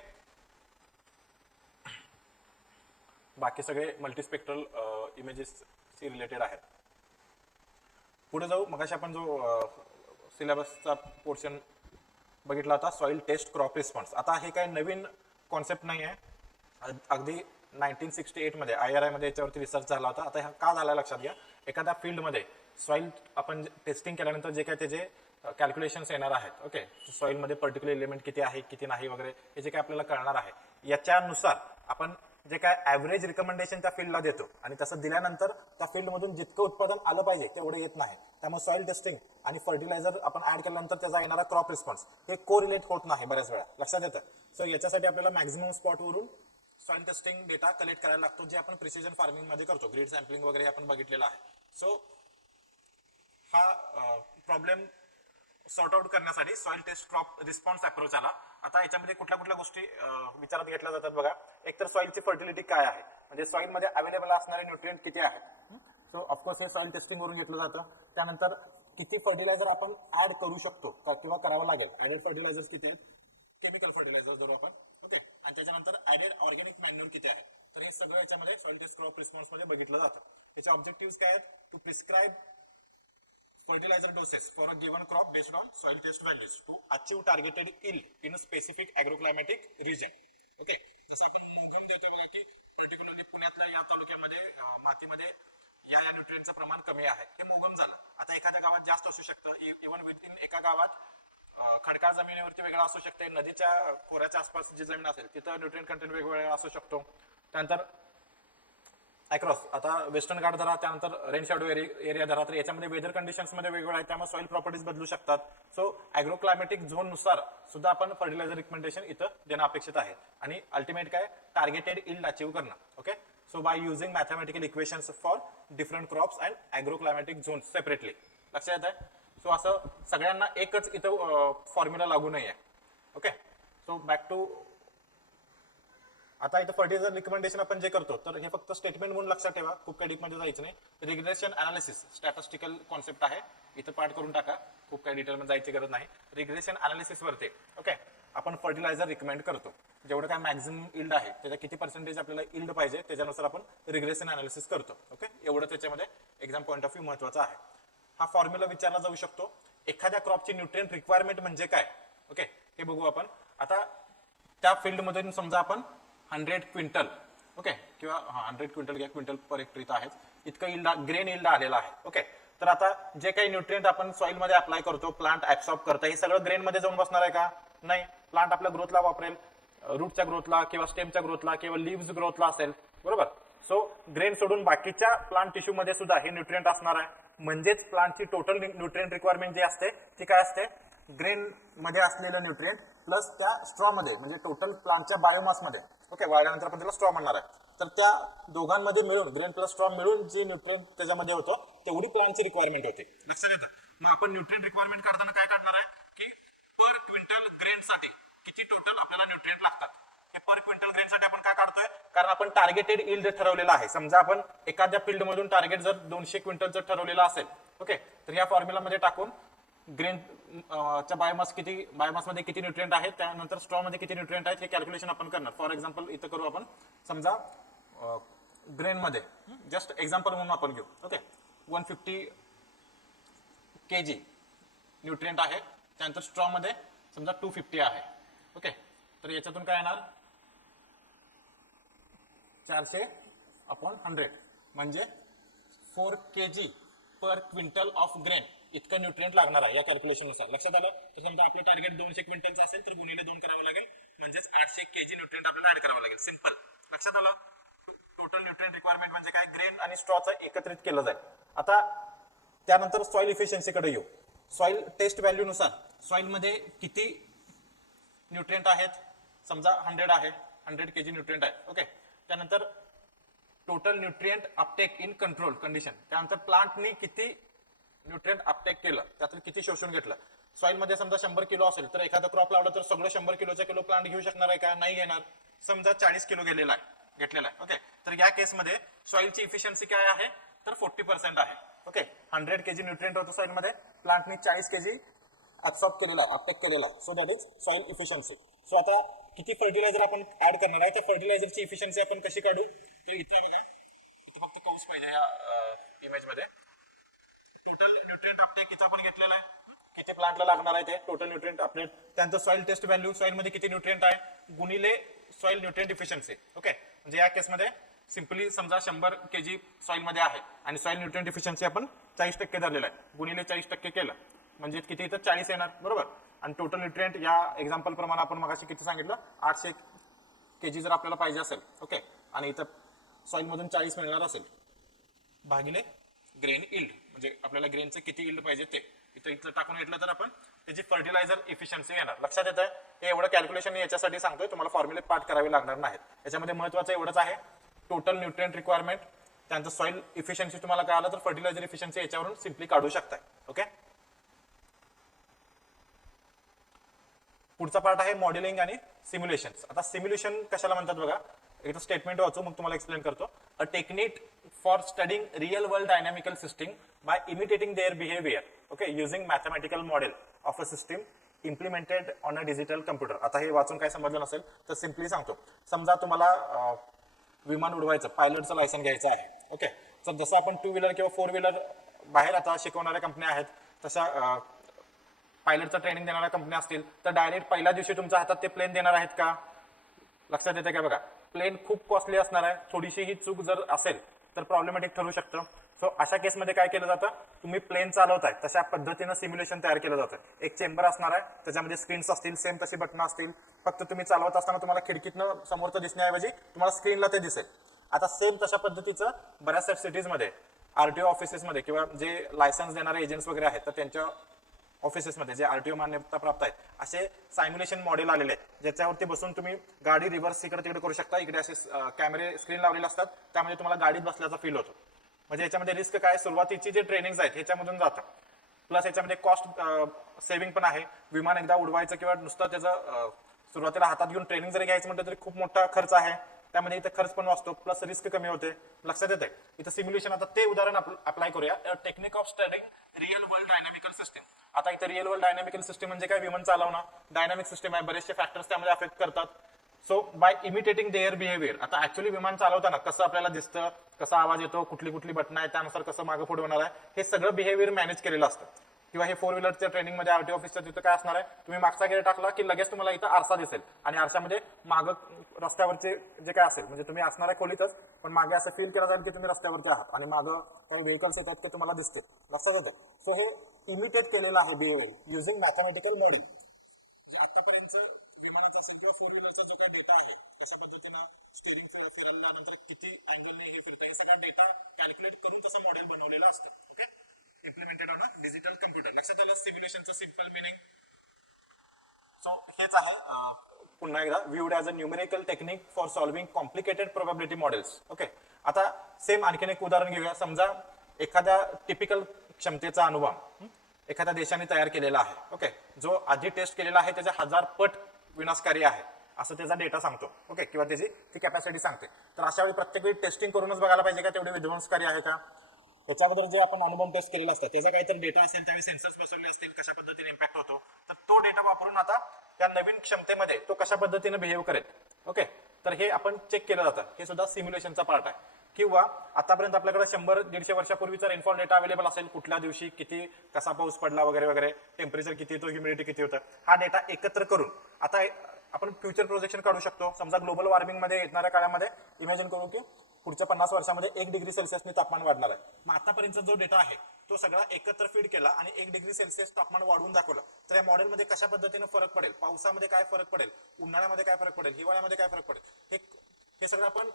बाकी सगळे मल्टीस्पेक्ट्रल इमेजेसशी रिलेटेड आहेत. पुढे जाऊ. मगाशी आपण जो सिलेबसचा पोर्शन बघितला होता, सॉइल टेस्ट क्रॉप रिस्पॉन्स. आता हे काही नवीन कॉन्सेप्ट नाही आहे, अगदी 1968 मध्ये IRI मध्ये याच्यावरती रिसर्च झाला होता. आता हा का झाला लक्षात घ्या, एखाद्या फील्डमध्ये सॉइल आपण टेस्टिंग केल्यानंतर जे काय त्याचे कॅल्क्युलेशन्स येणार आहेत, ओके, सॉइलमध्ये पर्टिक्युलर एलिमेंट किती आहे किती नाही वगैरे हे जे काय आपल्याला कळणार आहे, याच्यानुसार आपण जे काय ॲव्हरेज रिकमेंडेशन त्या फील्डला देतो आणि तसं दिल्यानंतर त्या फील्डमधून जितकं उत्पादन आलं पाहिजे तेवढं येत नाही. त्यामुळे सॉइल टेस्टिंग आणि फर्टिलायझर आपण ऍड केल्यानंतर त्याचा येणारा क्रॉप रिस्पॉन्स हे कोरिलेट होत नाही बऱ्याच वेळा, लक्षात येतं. सो याच्यासाठी आपल्याला मॅक्झिमम स्पॉटवरून सॉइल टेस्टिंग डेटा कलेक्ट करायला लागतो, जे आपण प्रिसिजन फार्मिंग मध्ये करतो. ग्रीड सॅम्पलिंग वगैरे आपण बघितलेलं आहे. सो हा प्रॉब्लेम सॉर्ट आउट करण्यासाठी soil test crop response approach आला. आता याच्यामध्ये कुठल्या कुठल्या गोष्टी विचारात घेतल्या जातात बघा. एक तर सॉइलची फर्टिलिटी काय आहे, म्हणजे सॉइलमध्ये अवेलेबल असणारे न्यूट्रिएंट किती आहेत. सो ऑफकोर्स हे सॉइल टेस्टिंग वरून घेतलं जातं. त्यानंतर किती फर्टिलायझर आपण ऍड करू शकतो किंवा करावं लागेल, ऍडेड फर्टिलायझर्स किती आहेत, केमिकल फर्टिलायझर धरू आपण, ओके, आणि त्याच्यानंतर ऍडेड ऑर्गॅनिक मॅन्युअर किती आहे. तर हे सगळं याच्यामध्ये सॉइल टेस्ट क्रॉप रिस्पॉन्स मध्ये बघितलं जातं. त्याचे ऑब्जेक्टिव्ह काय आहेत, to prescribe fertilizer doses for a given crop based on soil test values to achieve targeted yield in a specific agroclimatic region. Okay, जसं आपण मोगम देतो बघा की पर्टिक्युलरली पुण्यातल्या या तालुक्यामध्ये मातीमध्ये या न्यूट्रिएंटचं प्रमाण कमी आहे, हे मोगम झालं. आता एखाद्या गावात जास्त असू शकतं, इव्हन विदिन एका गावात खडकाळ जमिनीवरती वेगळा असू शकते, नदीच्या खोऱ्याच्या आसपास जी जमीन असेल तिथं न्यूट्रिएंट कंटेंट वेगवेगळा असू शकतो. त्यानंतर अक्रॉस आता वेस्टर्न घाट धरा, त्यानंतर रेन शॅडो एरिया धरा, तर याच्यामध्ये वेदर कंडिशन्स मध्ये वेगवेगळं आहे, त्यामुळे सॉइल प्रॉपर्टीज बदलू शकतात. सो अॅग्रोक्लायमॅटिक झोन नुसार सुद्धा आपण फर्टिलायझर रिकमेंडेशन इथं देणं अपेक्षित आहे. आणि अल्टिमेट काय, टार्गेटेड इल्ड अचीव्ह करणं. Okay, so by using mathematical equations for different crops and agroclimatic zone separately. लक्षात येत आहे. सो असं सगळ्यांना एकच इथं फॉर्म्युला लागू नाही आहे. ओके, सो बॅक टू आता इथं फर्टिलायझर रिकमेंडेशन आपण जे करतो तर हे फक्त स्टेटमेंट म्हणून लक्षात ठेवा, खूप काही डीपमध्ये जायचं नाही. रिग्रेशन अनालिसिस स्टॅटिस्टिकल कॉन्सेप्ट आहे, इथं पाठ करून टाका, खूप काही डिटेलमध्ये जायची गरज नाही. रिग्रेशन अनालिसिस वरती ओके आपण फर्टिलायझर रिकमेंड करतो, जेवढं काय मॅक्झिमम इल्ड आहे त्याचा किती पर्सेंटेज आपल्याला इल्ड पाहिजे त्याच्यानुसार आपण रिग्रेशन अनालिसिस करतो. ओके, एवढं त्याच्यामध्ये एक्झाम पॉईंट ऑफ व्ह्यू महत्वाचा आहे. हा फॉर्म्युला विचारला जाऊ शकतो. एखाद्या क्रॉपची न्यूट्रिएंट रिक्वायरमेंट म्हणजे काय, ओके, हे बघू आपण. आता त्या फील्डमधून समजा आपण 100 क्विंटल ओके किंवा 100 क्विंटल घ्या, क्विंटल पर हेक्टर आहेत, इतकं इल्ड ग्रेन इल्ड आलेला आहे. ओके, तर आता जे काही न्यूट्रिएंट आपण सॉइल मध्ये अप्लाय करतो, प्लांट ऍब्सॉर्ब करतं, हे सगळं ग्रेन मध्ये जाऊन बसणार आहे का, नाही. प्लांट आपल्या ग्रोथला वापरेल, रूटच्या ग्रोथला किंवा स्टेमच्या ग्रोथला किंवा लिव्हज ग्रोथला असेल, बरोबर. सो ग्रेन सोडून बाकीच्या प्लांट टिश्यू मध्ये सुद्धा हे न्यूट्रिएंट असणार आहे. म्हणजेच प्लांटची टोटल न्यूट्रिएंट रिक्वायरमेंट जी असते ती काय असते, ग्रेन मध्ये असलेलं न्यूट्रिएंट प्लस त्या स्ट्रॉ मध्ये, म्हणजे टोटल प्लांटच्या बायोमास मध्ये. ओके, वाळल्यानंतर आपण त्याला स्ट्रॉ म्हणणार आहे. तर त्या दोघांमध्ये मिळून, ग्रेन प्लस स्ट्रॉ मिळून जे न्यूट्रिएंट त्याच्यामध्ये होतं तेवढी प्लांटची रिक्वायरमेंट होते. लक्षात येतं. मग आपण न्यूट्रिएंट रिक्वायरमेंट काढताना काय काढणार आहे की पर क्विंटल ग्रेन साठी किती टोटल आपल्याला न्यूट्रिएंट लागतात. हे पर क्विंटल ग्रेन साठी आपण काय काढतोय, कारण आपण टार्गेटेड इल्ड ठरवलेला आहे. समजा आपण एखाद्या फील्ड मधून टार्गेट जर 200 क्विंटलचं ठरवलेलं असेल, ओके, तर या फॉर्म्युलामध्ये टाकून ग्रेन च्या बायोमास मध्ये किती न्यूट्रिएंट आहेत, त्यानंतर स्ट्रॉ मध्ये किती न्यूट्रिएंट आहेत हे कॅल्क्युलेशन आपण करणार. फॉर एक्झाम्पल इथं करू आपण, समजा ग्रेन मध्ये जस्ट एक्झाम्पल म्हणून आपण घेऊ. ओके, 150 kg न्यूट्रिएंट आहे, त्यानंतर स्ट्रॉ मध्ये समजा 250 आहे. ओके, तर याच्यातून काय येणार, 400/100 म्हणजे 4 kg per quintal of grain इतकं न्यूट्रिएंट लागणार आहे या कॅल्क्युलेशन नुसार. लक्षात आलं. तर समजा आपलं टार्गेट 200 क्विंटलचं असेल तर गुणिले 2 करावं लागेल, म्हणजेच 800 kg न्यूट्रिएंट आपल्याला ऍड करावं लागेल. सिंपल. लक्षात आलं. टोटल न्यूट्रिएंट रिक्वायरमेंट म्हणजे काय, ग्रेन आणि स्ट्रॉचं एकत्रित केलं जाईल. आता त्यानंतर सॉइल इफिशियन्सीकडे येऊ. सॉइल टेस्ट व्हॅल्यू नुसार सॉइल मध्ये किती न्यूट्रिएंट आहेत, समजा 100 आहे, 100 kg न्यूट्रिएंट आहे. ओके, त्यानंतर total nutrient Uptake in control condition, त्यानंतर प्लांटनी किती न्यूट्रिएंट अपटेक केलं, त्यातून किती शोषून घेतलं. सॉइल मध्ये समजा 100 किलो असेल तर एखादा क्रॉप लावलं तर सगळं 100 किलोच्या किलो प्लांट घेऊ शकणार आहे का, नाही घेणार. समजा 40 किलो घेतलेला आहे. ओके, तर या केसमध्ये सॉइलची इफिशियन्सी काय आहे तर 40% आहे. ओके, 100 kg न्यूट्रिएंट होतं सॉइलमध्ये, प्लांटनी 40 kg ऍब्सॉर्ब केलेला आहे, अपटेक केलेला आहे. So that is soil efficiency. So आता किती फर्टिलायझर आपण ऍड करणार आहे, त्या फर्टिलायझरची इफिशियन्सी आपण कशी काढू, तर इथे बघा, इथे फक्त कौस पाहिजे या इमेजमध्ये. टोटल न्यूट्रिएंट अपटेक इथं आपण घेतलेला आहे, किती प्लांटला लागणार आहे ते टोटल न्यूट्रिएंट अपडेट. त्यानंतर सॉइल टेस्ट व्हॅल्यू, सॉइल मध्ये किती न्यूट्रिएंट आहे गुणिले सॉइल न्यूट्रिएंट इफिशियन्सी. ओके, म्हणजे या केसमध्ये सिंपली समजा 100 kg सॉइल मध्ये आहे आणि सॉइल न्यूट्रिएंट इफिशियन्सी आपण 40% धरलेला आहे, गुणिले 40% केलं म्हणजे किती इथं 40 येणार, बरोबर. आणि टोटल न्यूट्रिएंट या एक्झाम्पल प्रमाणे आपण मगाशी किती सांगितलं, 800 kg जर आपल्याला पाहिजे असेल. ओके, आणि इथं सॉइल मधून 40 मिळणार असेल भागिले ग्रेन इल्ड, म्हणजे आपल्याला ग्रेनचं किती इल्ड पाहिजे ते इथं टाकून घेतलं तर आपण त्याची फर्टिलायझर इफिशियन्सी येणार. लक्षात येत आहे, हे एवढं कॅल्क्युलेशन याच्यासाठी सांगतोय, तुम्हाला फॉर्म्युले पाठ करावे लागणार नाहीत. याच्यामध्ये महत्वाचं एवढंच आहे, टोटल न्यूट्रिएंट रिक्वायरमेंट, त्यानंतर सॉइल इफिशियन्सी तुम्हाला कळालं तर फर्टिलायझर इफिशियन्सी याच्यावरून सिम्पली काढू शकताय. ओके, पुढचा पार्ट आहे मॉडेलिंग आणि सिम्युलेशन. आता सिम्युलेशन कशाला म्हणतात बघा, एक स्टेटमेंट वाचू मग तुम्हाला एक्सप्लेन करतो. A technique for studying real world dynamical system by imitating their behaviour. Okay, using mathematical model of a system implemented on a digital computer. आता हे वाचून काय समजलं नसेल तर सिम्पली सांगतो. समजा तुम्हाला विमान उडवायचं, पायलटचं लायसन घ्यायचं आहे. ओके, तर जसं आपण 2 व्हीलर किंवा 4 व्हीलर बाहेर आता शिकवणाऱ्या कंपन्या आहेत, तशा पायलटचं ट्रेनिंग देणाऱ्या कंपन्या असतील तर डायरेक्ट पहिल्या दिवशी तुमच्या हातात ते प्लेन देणार आहेत का, लक्षात येते का बघा. प्लेन खूप कॉस्टली असणार आहे, थोडीशी ही चूक जर असेल तर प्रॉब्लेमॅटिक ठरू शकतं. सो अशा केसमध्ये काय केलं जातं, तुम्ही प्लेन चालवताय तशा पद्धतीनं सिम्युलेशन तयार केलं जातं. एक चेंबर असणार आहे, त्याच्यामध्ये स्क्रीन्स असतील, सेम तशी बटणं असतील, फक्त तुम्ही चालवत असताना तुम्हाला खिडकीतनं समोरचं दिसण्याऐवजी तुम्हाला स्क्रीनला ते दिसेल. आता सेम तशा पद्धतीचं बऱ्याचशा सिटीजमध्ये आरटीओ ऑफिसेसमध्ये किंवा जे लायसन्स देणारे एजंट्स वगैरे आहेत तर त्यांच्या ऑफिसेसमध्ये जे आरटीओ मान्यता प्राप्त आहेत असे सायम्युलेशन मॉडेल आलेले आहेत, ज्याच्यावरती बसून तुम्ही गाडी रिव्हर्स इकडे तिकडे करू शकता. इकडे असे कॅमेरे स्क्रीन लावलेले असतात, त्यामध्ये तुम्हाला गाडीत बसल्याचा फील होतो. म्हणजे याच्यामध्ये रिस्क काय, सुरुवातीची जे ट्रेनिंग आहेत ह्याच्यामधून जातं, प्लस याच्यामध्ये कॉस्ट सेव्हिंग पण आहे. विमान एकदा उडवायचं किंवा नुसतं त्याचं सुरुवातीला हातात घेऊन ट्रेनिंग जरी घ्यायचं म्हटलं तरी खूप मोठा खर्च आहे, त्यामध्ये इथं खर्च पण वाचतो, प्लस रिस्क कमी होते. लक्षात येते इथं सिम्युलेशन. आता ते उदाहरण अप्लाय करूया, technique of studying real world dynamical system. आता इथे रिअल वर्ल्ड डायनॅमिकल सिस्टम म्हणजे काय, विमान चालवणं डायनॅमिक सिस्टम आहे, बरेचसे फॅक्टर्स त्यामध्ये अफेक्ट करतात. So by imitating their behaviour, आता ऍक्च्युअली विमान चालवताना कसं आपल्याला दिसतं, कसा आवाज येतो, कुठली कुठली बटणं आहे, त्यानुसार कसं मागं पुढे होणार आहे, हे सगळं बिहेवियर मॅनेज केलेलं असतं. किंवा हे 4 व्हीलरच्या ट्रेनिंगमध्ये आरटीओ ऑफिसचं तिथं काय असणार आहे, तुम्ही मागचा गेअर टाकला की लगेच तुम्हाला इथं आरसा दिसेल आणि आरशामध्ये मागं रस्त्यावरचे जे काय असेल, म्हणजे तुम्ही असणाऱ्या खोलीतच पण मागे असं फील केलं जाईल की तुम्ही रस्त्यावरती आहात आणि मागं काही व्हेकल्स येतात ते तुम्हाला दिसते. लक्षात येतं. सो हे इमिटेट केलेलं आहे बिहेवियर युझिंग मॅथमॅटिकल मॉडेल. आतापर्यंत विमानाचा असेल किंवा 4 व्हीलरचा जो काही डेटा आहे, कशा पद्धतीनं स्टिअरिंग फिरवल्यानंतर किती अँगलने हे फिरतं, हे सगळा डेटा कॅल्क्युलेट करून तसं मॉडेल बनवलेलं असतं. Okay, implemented on a digital computer. लक्षात आलं सिम्युलेशनचं सिम्पल मिनिंग. सो हेच आहे पुन्हा एकदा, viewed as a numerical technique for solving complicated probability models. Okay, आता सेम आणखीन एक उदाहरण घेऊया. समजा एखाद्या टिपिकल क्षमतेचा अनुभव एखाद्या देशाने तयार केलेला आहे. ओके, जो आधी टेस्ट केलेला आहे त्याच्या 1000 पट विनाशकारी आहे असं त्याचा डेटा सांगतो. ओके, किंवा त्याची ती कॅपॅसिटी सांगते. तर अशा वेळी प्रत्येक वेळी टेस्टिंग करूनच बघायला पाहिजे का तेवढे विध्वंसकारी आहे का. याच्याबद्दल जे आपण अनुभव टेस्ट केलेला असतात त्याचा काहीतरी डेटा असेल, त्यावेळी सेन्सर्स बसवले असतील, कशा पद्धतीने इम्पॅक्ट होतो, तर तो डेटा वापरून आता त्या नवीन क्षमतेमध्ये तो कशा पद्धतीने बिहेव करेल. ओके, तर हे आपण चेक केलं जातं. हे सुद्धा सिम्युलेशनचा पार्ट आहे. किंवा आतापर्यंत आपल्याकडे 100-150 वर्षापूर्वीचा रेनफॉल डेटा अवेलेबल असेल, कुठल्या दिवशी किती कसा पाऊस पडला वगैरे वगैरे, टेम्परेचर किती होतं, ह्युमिडिटी किती होतं, हा डेटा एकत्र करून आता आपण फ्युचर प्रोजेक्शन काढू शकतो. समजा ग्लोबल वॉर्मिंगमध्ये येणाऱ्या काळामध्ये इमॅजिन करू की पुढच्या 50 वर्षामध्ये 1 डिग्री सेल्सिअसने तापमान वाढणार आहे. मग आतापर्यंत जो डेटा आहे तो सगळा एकत्र फीड केला आणि 1 डिग्री सेल्सिअस तापमान वाढवून दाखवलं, तर या मॉडेलमध्ये कशा पद्धतीने फरक पडेल, पावसामध्ये काय फरक पडेल, उन्हाळ्यामध्ये काय फरक पडेल, हिवाळ्यामध्ये काय फरक पडेल, हे सगळं आपण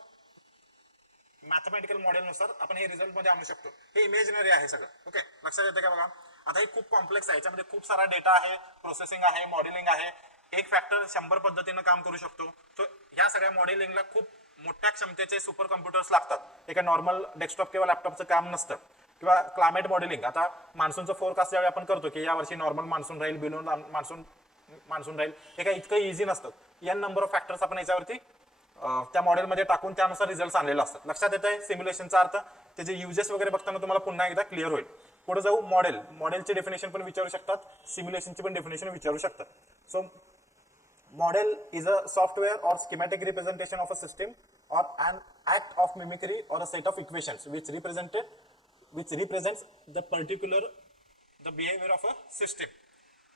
मॅथमॅटिकल मॉडेलनुसार आपण हे रिझल्ट मध्ये आणू शकतो. हे इमेजिनरी आहे सगळं. ओके, लक्षात येते का बघा. आता हे खूप कॉम्प्लेक्स आहे, याच्यामध्ये खूप सारा डेटा आहे, प्रोसेसिंग आहे, मॉडेलिंग आहे. एक फॅक्टर 100 पद्धतीनं काम करू शकतो. तर या सगळ्या मॉडेलिंगला खूप मोठ्या क्षमतेचे सुपर कम्प्युटर्स लागतात. एका नॉर्मल डेस्कटॉप किंवा लॅपटॉपचं काम नसतं. किंवा क्लायमेट मॉडेलिंग, आता मान्सूनचं फोरकास्ट ज्यावेळी आपण करतो की या वर्षी नॉर्मल मान्सून राहील, बिलो मान्सून राहील, हे काही इतकं इझी नसतं. एन नंबर ऑफ फॅक्टर्स आपण याच्यावरती त्या मॉडेलमध्ये टाकून त्यानुसार रिझल्ट आणलेले असतात. लक्षात येत आहे सिम्युलेशनचा अर्थ? त्याचे युजेस वगैरे बघताना तुम्हाला पुन्हा एकदा क्लिअर होईल. पुढे जाऊ. मॉडेलचे डेफिनेशन पण विचारू शकतात, सिम्युलेशनची पण डेफिनेशन विचारू शकतात. So model is a software or schematic representation of a system or an act of mimicry or a set of equations which represents the behavior of a system.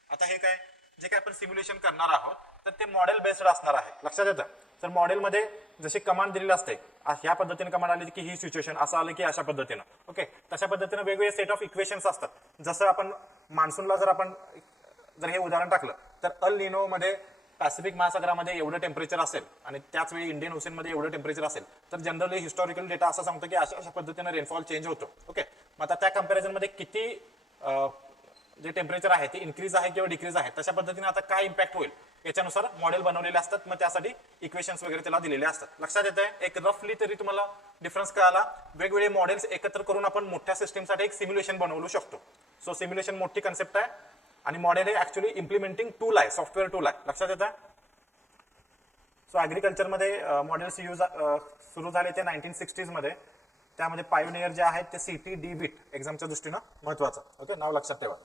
आता हे काय, जे काय आपण सिम्युलेशन करणार आहोत तर ते मॉडेल बेस्ड असणार आहे. लक्षात येतं? तर मॉडेलमध्ये जशी कमांड दिलेली असते, ह्या पद्धतीने कमांड आली की ही सिच्युएशन, असं आलं की अशा पद्धतीनं, ओके, तशा पद्धतीनं वेगवेगळे सेट ऑफ इक्वेशन्स असतात. जसं आपण मान्सूनला जर हे उदाहरण टाकलं तर अल निनो मध्ये पॅसिफिक महासागरामध्ये एवढं टेम्परेचर असेल आणि त्याच वेळी इंडियन ओशन मध्ये एवढं टेम्परेचर असेल, तर जनरली हिस्टॉरिकल डेटा असं सांगतो की अशा पद्धतीने रेनफॉल चेंज होतो. ओके, मग आता त्या कम्पॅरिझन मध्ये किती जे टेम्परेचर आहे ते इन्क्रीज आहे किंवा डिक्रीज आहे, तशा पद्धतीने आता काय इम्पॅक्ट होईल याच्यानुसार मॉडेल बनवलेले असतात. मग त्यासाठी इक्वेशन्स वगैरे त्याला दिलेले असतात. लक्षात येत आहे? एक रफली तरी तुम्हाला डिफरन्स कळाला. वेगवेगळे मॉडेल्स एकत्र करून आपण मोठ्या सिस्टीमसाठी एक सिम्युलेशन बनवू शकतो. सो सिम्युलेशन मोठी कन्सेप्ट आहे आणि मॉडेल हे ऍक्च्युअली इम्प्लिमेंटिंग टूल आहे, सॉफ्टवेअर टूल आहे. लक्षात येतं? सो ऍग्रिकल्चरमध्ये मॉडेल्स यूज सुरू झाले ते 1960s मध्ये. त्यामध्ये पायोनियर जे आहेत ते CT DBIT एक्झामच्या दृष्टीनं महत्वाचं. ओके, नाव लक्षात ठेवा.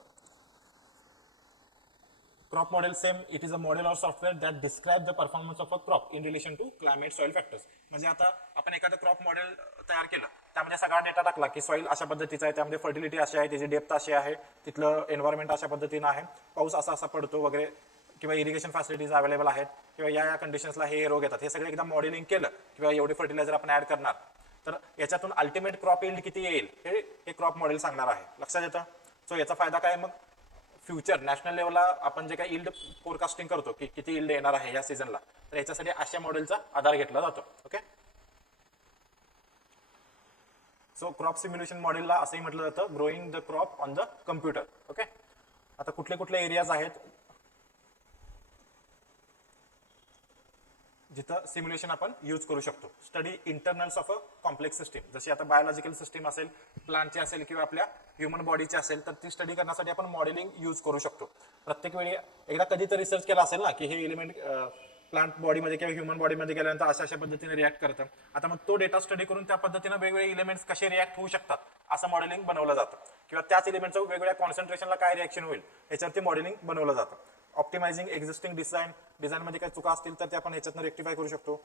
Crop model same, it is a model or software that describe the performance of a crop in relation to climate soil factors. म्हणजे आता आपण एखादं क्रॉप मॉडेल तयार केलं, त्यामध्ये सगळा डेटा टाकला की सॉइल अशा पद्धतीचा आहे, त्यामध्ये फर्टिलिटी अशी आहे, त्याची डेप्थ अशी आहे, तिथलं एन्व्हायरमेंट अशा पद्धतीनं आहे, पाऊस असा पडतो वगैरे, किंवा इरिगेशन फॅसिलिटीज अवेलेबल आहेत, किंवा या कंडिशन्सला हे रोग येतात, हे सगळं एकदा मॉडेलिंग केलं किंवा एवढे फर्टिलायझर आपण ऍड करणार, तर याच्यातून अल्टिमेट क्रॉप यील्ड किती येईल हे क्रॉप मॉडेल सांगणार आहे. लक्षात येतं? सो याचा फायदा काय, मग फ्युचर नॅशनल लेवलला आपण जे काही यील्ड फोरकास्टिंग करतो की किती यील्ड येणार आहे या सीझनला, तर याच्यासाठी अशा मॉडेलचा आधार घेतला जातो. ओके, सो क्रॉप सिम्युलेशन मॉडेलला असंही म्हटलं जातं growing the crop on the computer. Okay, आता कुठले कुठले एरियाज आहेत जिथं सिम्युलेशन आपण यूज करू शकतो? Study internals of a complex system. जशी आता बायोलॉजिकल सिस्टीम असेल, प्लांटची असेल किंवा आपल्या ह्युमन बॉडीची असेल, तर ती स्टडी करण्यासाठी आपण मॉडेलिंग यूज करू शकतो. प्रत्येक वेळी एकदा कधीतरी रिसर्च केला असेल ना की हे एलिमेंट प्लांट बॉडीमध्ये किंवा ह्युमन बॉडीमध्ये गेल्यानंतर अशा पद्धतीने रिॲक्ट करतं. आता मग तो डेटा स्टडी करून त्या पद्धतीने वेगवेगळे एलिमेंट्स कसे रिॲक्ट होऊ शकतात असं मॉडेलिंग बनवलं जातं, किंवा त्याच एलिमेंटचं वेगवेगळ्या कॉन्सन्ट्रेशनला काय रिॲक्शन होईल याच्यावरती मॉडेलिंग बनवलं जातं. ऑप्टिमायझिंग एक्झिस्टिंग डिझाईनमध्ये काही चुका असतील तर ते आपण ह्याच्यातनं रेक्टिफाय करू शकतो.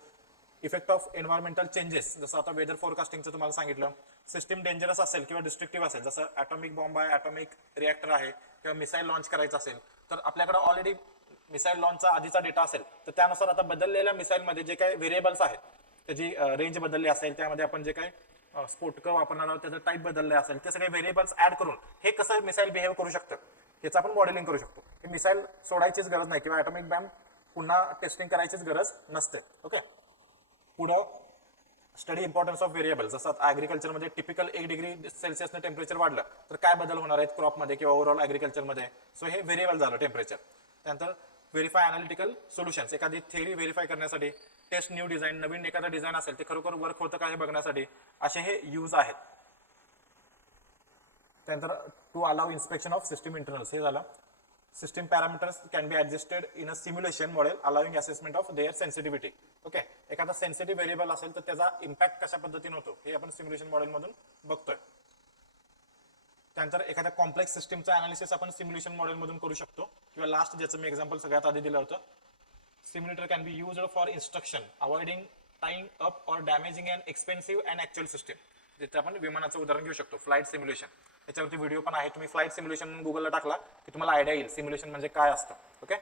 इफेक्ट ऑफ एन्व्हायरमेंटल चेंजेस, जसं आता वेदर फोरकास्टिंगचं तुम्हाला सांगितलं. सिस्टीम डेंजरस असेल किंवा डिस्ट्रक्टिव्ह असेल, जसं ॲटॉमिक बॉम्ब आहे, ॲटॉमिक रिॲक्टर आहे, किंवा मिसाईल लॉन्च करायचं असेल, तर आपल्याकडे ऑलरेडी मिसाईल लॉन्चचा आधीचा डेटा असेल, तर त्यानुसार आता बदललेल्या मिसाईलमध्ये जे काही व्हेरिएबल्स आहेत, त्याची रेंज बदलली असेल, त्यामध्ये आपण जे काही स्फोटकं वापरणार आहोत त्याचं टाईप बदलले असेल, ते सगळे व्हेरिएबल्स ऍड करून हे कसं मिसाईल बिहेव करू शकतं याचं आपण मॉडेलिंग करू शकतो. हे मिसाईल सोडायचीच गरज नाही किंवा ॲटॉमिक बॉम्ब पुन्हा टेस्टिंग करायचीच गरज नसते. ओके, पुढं स्टडी इम्पॉर्टन्स ऑफ व्हेरिएबल. जसं ॲग्रिकल्चरमध्ये टिपिकल 1 डिग्री सेल्सिअसनं टेम्परेचर वाढलं तर काय बदल होणार आहेत क्रॉपमध्ये किंवा ओव्हरऑल ॲग्रिकल्चरमध्ये. सो हे व्हेरिएबल झालं टेम्परेचर. त्यानंतर व्हेरीफाय अनालिटिकल सोल्युशन्स, एखादी थेअरी व्हेरीफाय करण्यासाठी, टेस्ट न्यू डिझाईन, नवीन एखादं डिझाईन असेल ते खरोखर वर्क होतं का हे बघण्यासाठी असे हे यूज आहेत. त्यानंतर to allow inspection of system internals, हे झालं. System parameters can be adjusted in a simulation model allowing assessment of their sensitivity. Okay, एखादा सेन्सिटिव्ह व्हेरिएबल असेल तर त्याचा इम्पॅक्ट कशा पद्धतीने होतो हे आपण सिम्युलेशन मॉडेलमधून बघतोय. त्यानंतर एखाद्या कॉम्प्लेक्स सिस्टीमचं अनालिसिस आपण सिम्युलेशन मॉडेलमधून करू शकतो, किंवा लास्ट ज्याचं मी एक्झाम्पल सगळ्यात आधी दिलं होतं, simulator can be used for instruction avoiding time up or damaging and expensive and actual system. जिथे आपण विमानाचं उदाहरण घेऊ शकतो, फ्लाईट सिम्युलेशन. याच्यावरती व्हिडिओ पण आहे, तुम्ही फ्लाईट सिम्युलेशन गुगलला टाकला की तुम्हाला आयडिया येईल सिम्युलेशन म्हणजे काय असतं. ओके,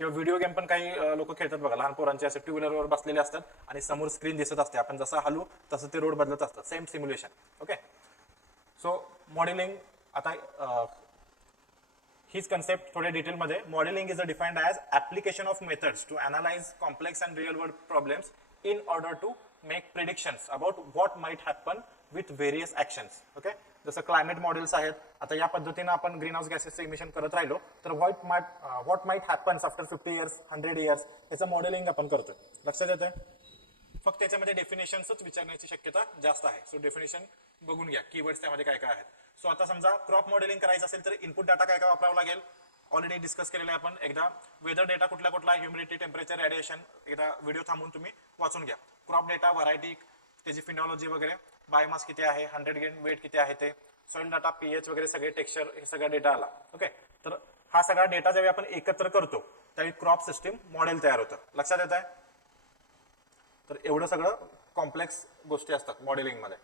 किंवा व्हिडिओ गेम पण काही लोक खेळतात बघा, लहान पोरांचे असे 2 व्हीलरवर बसलेले असतात आणि समोर स्क्रीन दिसत असते, आपण जसं हलू तसं ते रोड बदलत असतं, same simulation. Okay, so modelling, आता हीच कन्सेप्ट थोड्या डिटेलमध्ये. Modelling is a defined as application of methods to analyse complex and real world problems in order to make predictions about what might happen with various actions. Okay, जसं climate models आहेत, आता या पद्धतीनं आपण green house गॅसेसचं emission करत राहिलो तर what might happens after 50 years 100 years याचं मॉडेलिंग आपण करतोय. लक्षात येतंय? फक्त त्याच्यामध्ये डेफिनेशन्सच विचारण्याची शक्यता जास्त आहे. सो डेफिनेशन बघून घ्या, कीवर्ड्स त्यामध्ये काय काय आहेत. सो आता समजा क्रॉप मॉडेलिंग करायचं असेल तर इनपुट डाटा काय काय वापरावं लागेल, ऑलरेडी डिस्कस केलेलं आहे आपण. एकदा वेदर डेटा कुठला ह्युमिडिटी, टेम्परेचर, रेडिएशन एकदा व्हिडिओ थांबून तुम्ही वाचून घ्या. क्रॉप डेटा, व्हरायटी, त्याची फिनॉलॉजी वगैरे, बायोमास किती आहे, 100 ग्रेन वेट किती आहे ते, सॉइल डाटा, पीएच वगैरे सगळे, टेक्स्चर, हे सगळा डेटा आला. ओके, तर हा सगळा डेटा ज्यावेळी आपण एकत्र करतो त्यावेळी क्रॉप सिस्टीम मॉडेल तयार होतं. लक्षात येत आहे? तर एवढं सगळं कॉम्प्लेक्स गोष्टी असतात मॉडेलिंग मध्ये.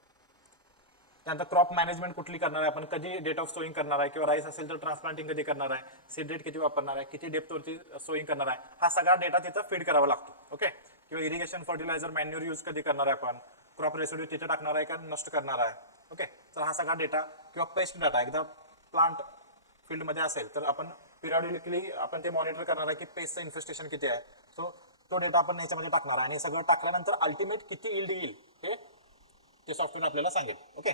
त्यानंतर क्रॉप मॅनेजमेंट कुठली करणार आहे आपण, कधी डेट ऑफ सोईंग करणार आहे, किंवा राईस असेल तर ट्रान्सप्लांटिंग कधी करणार आहे, सीड रेट किती वापरणार आहे, किती डेप्थवरती सोईंग करणार आहे, हा सगळा डेटा तिथं फीड करावा लागतो. ओके, किंवा इरिगेशन, फर्टिलायझर, मॅन्युअर यूज कधी करणार आहे आपण, क्रॉप रेसिड्यू तिथे टाकणार आहे का नष्ट करणार आहे. ओके, तर हा सगळा डेटा, किंवा पेस्ट डाटा एकदा प्लांट फील्डमध्ये असेल तर आपण पिरियडिकली आपण ते मॉनिटर करणार आहे की पेस्टचं इन्फेस्टेशन किती आहे. सो तो डेटा आपण याच्यामध्ये टाकणार आहे, आणि सगळं टाकल्यानंतर अल्टिमेट किती यील्ड येईल हे ते सॉफ्टवेअर आपल्याला सांगेल. ओके,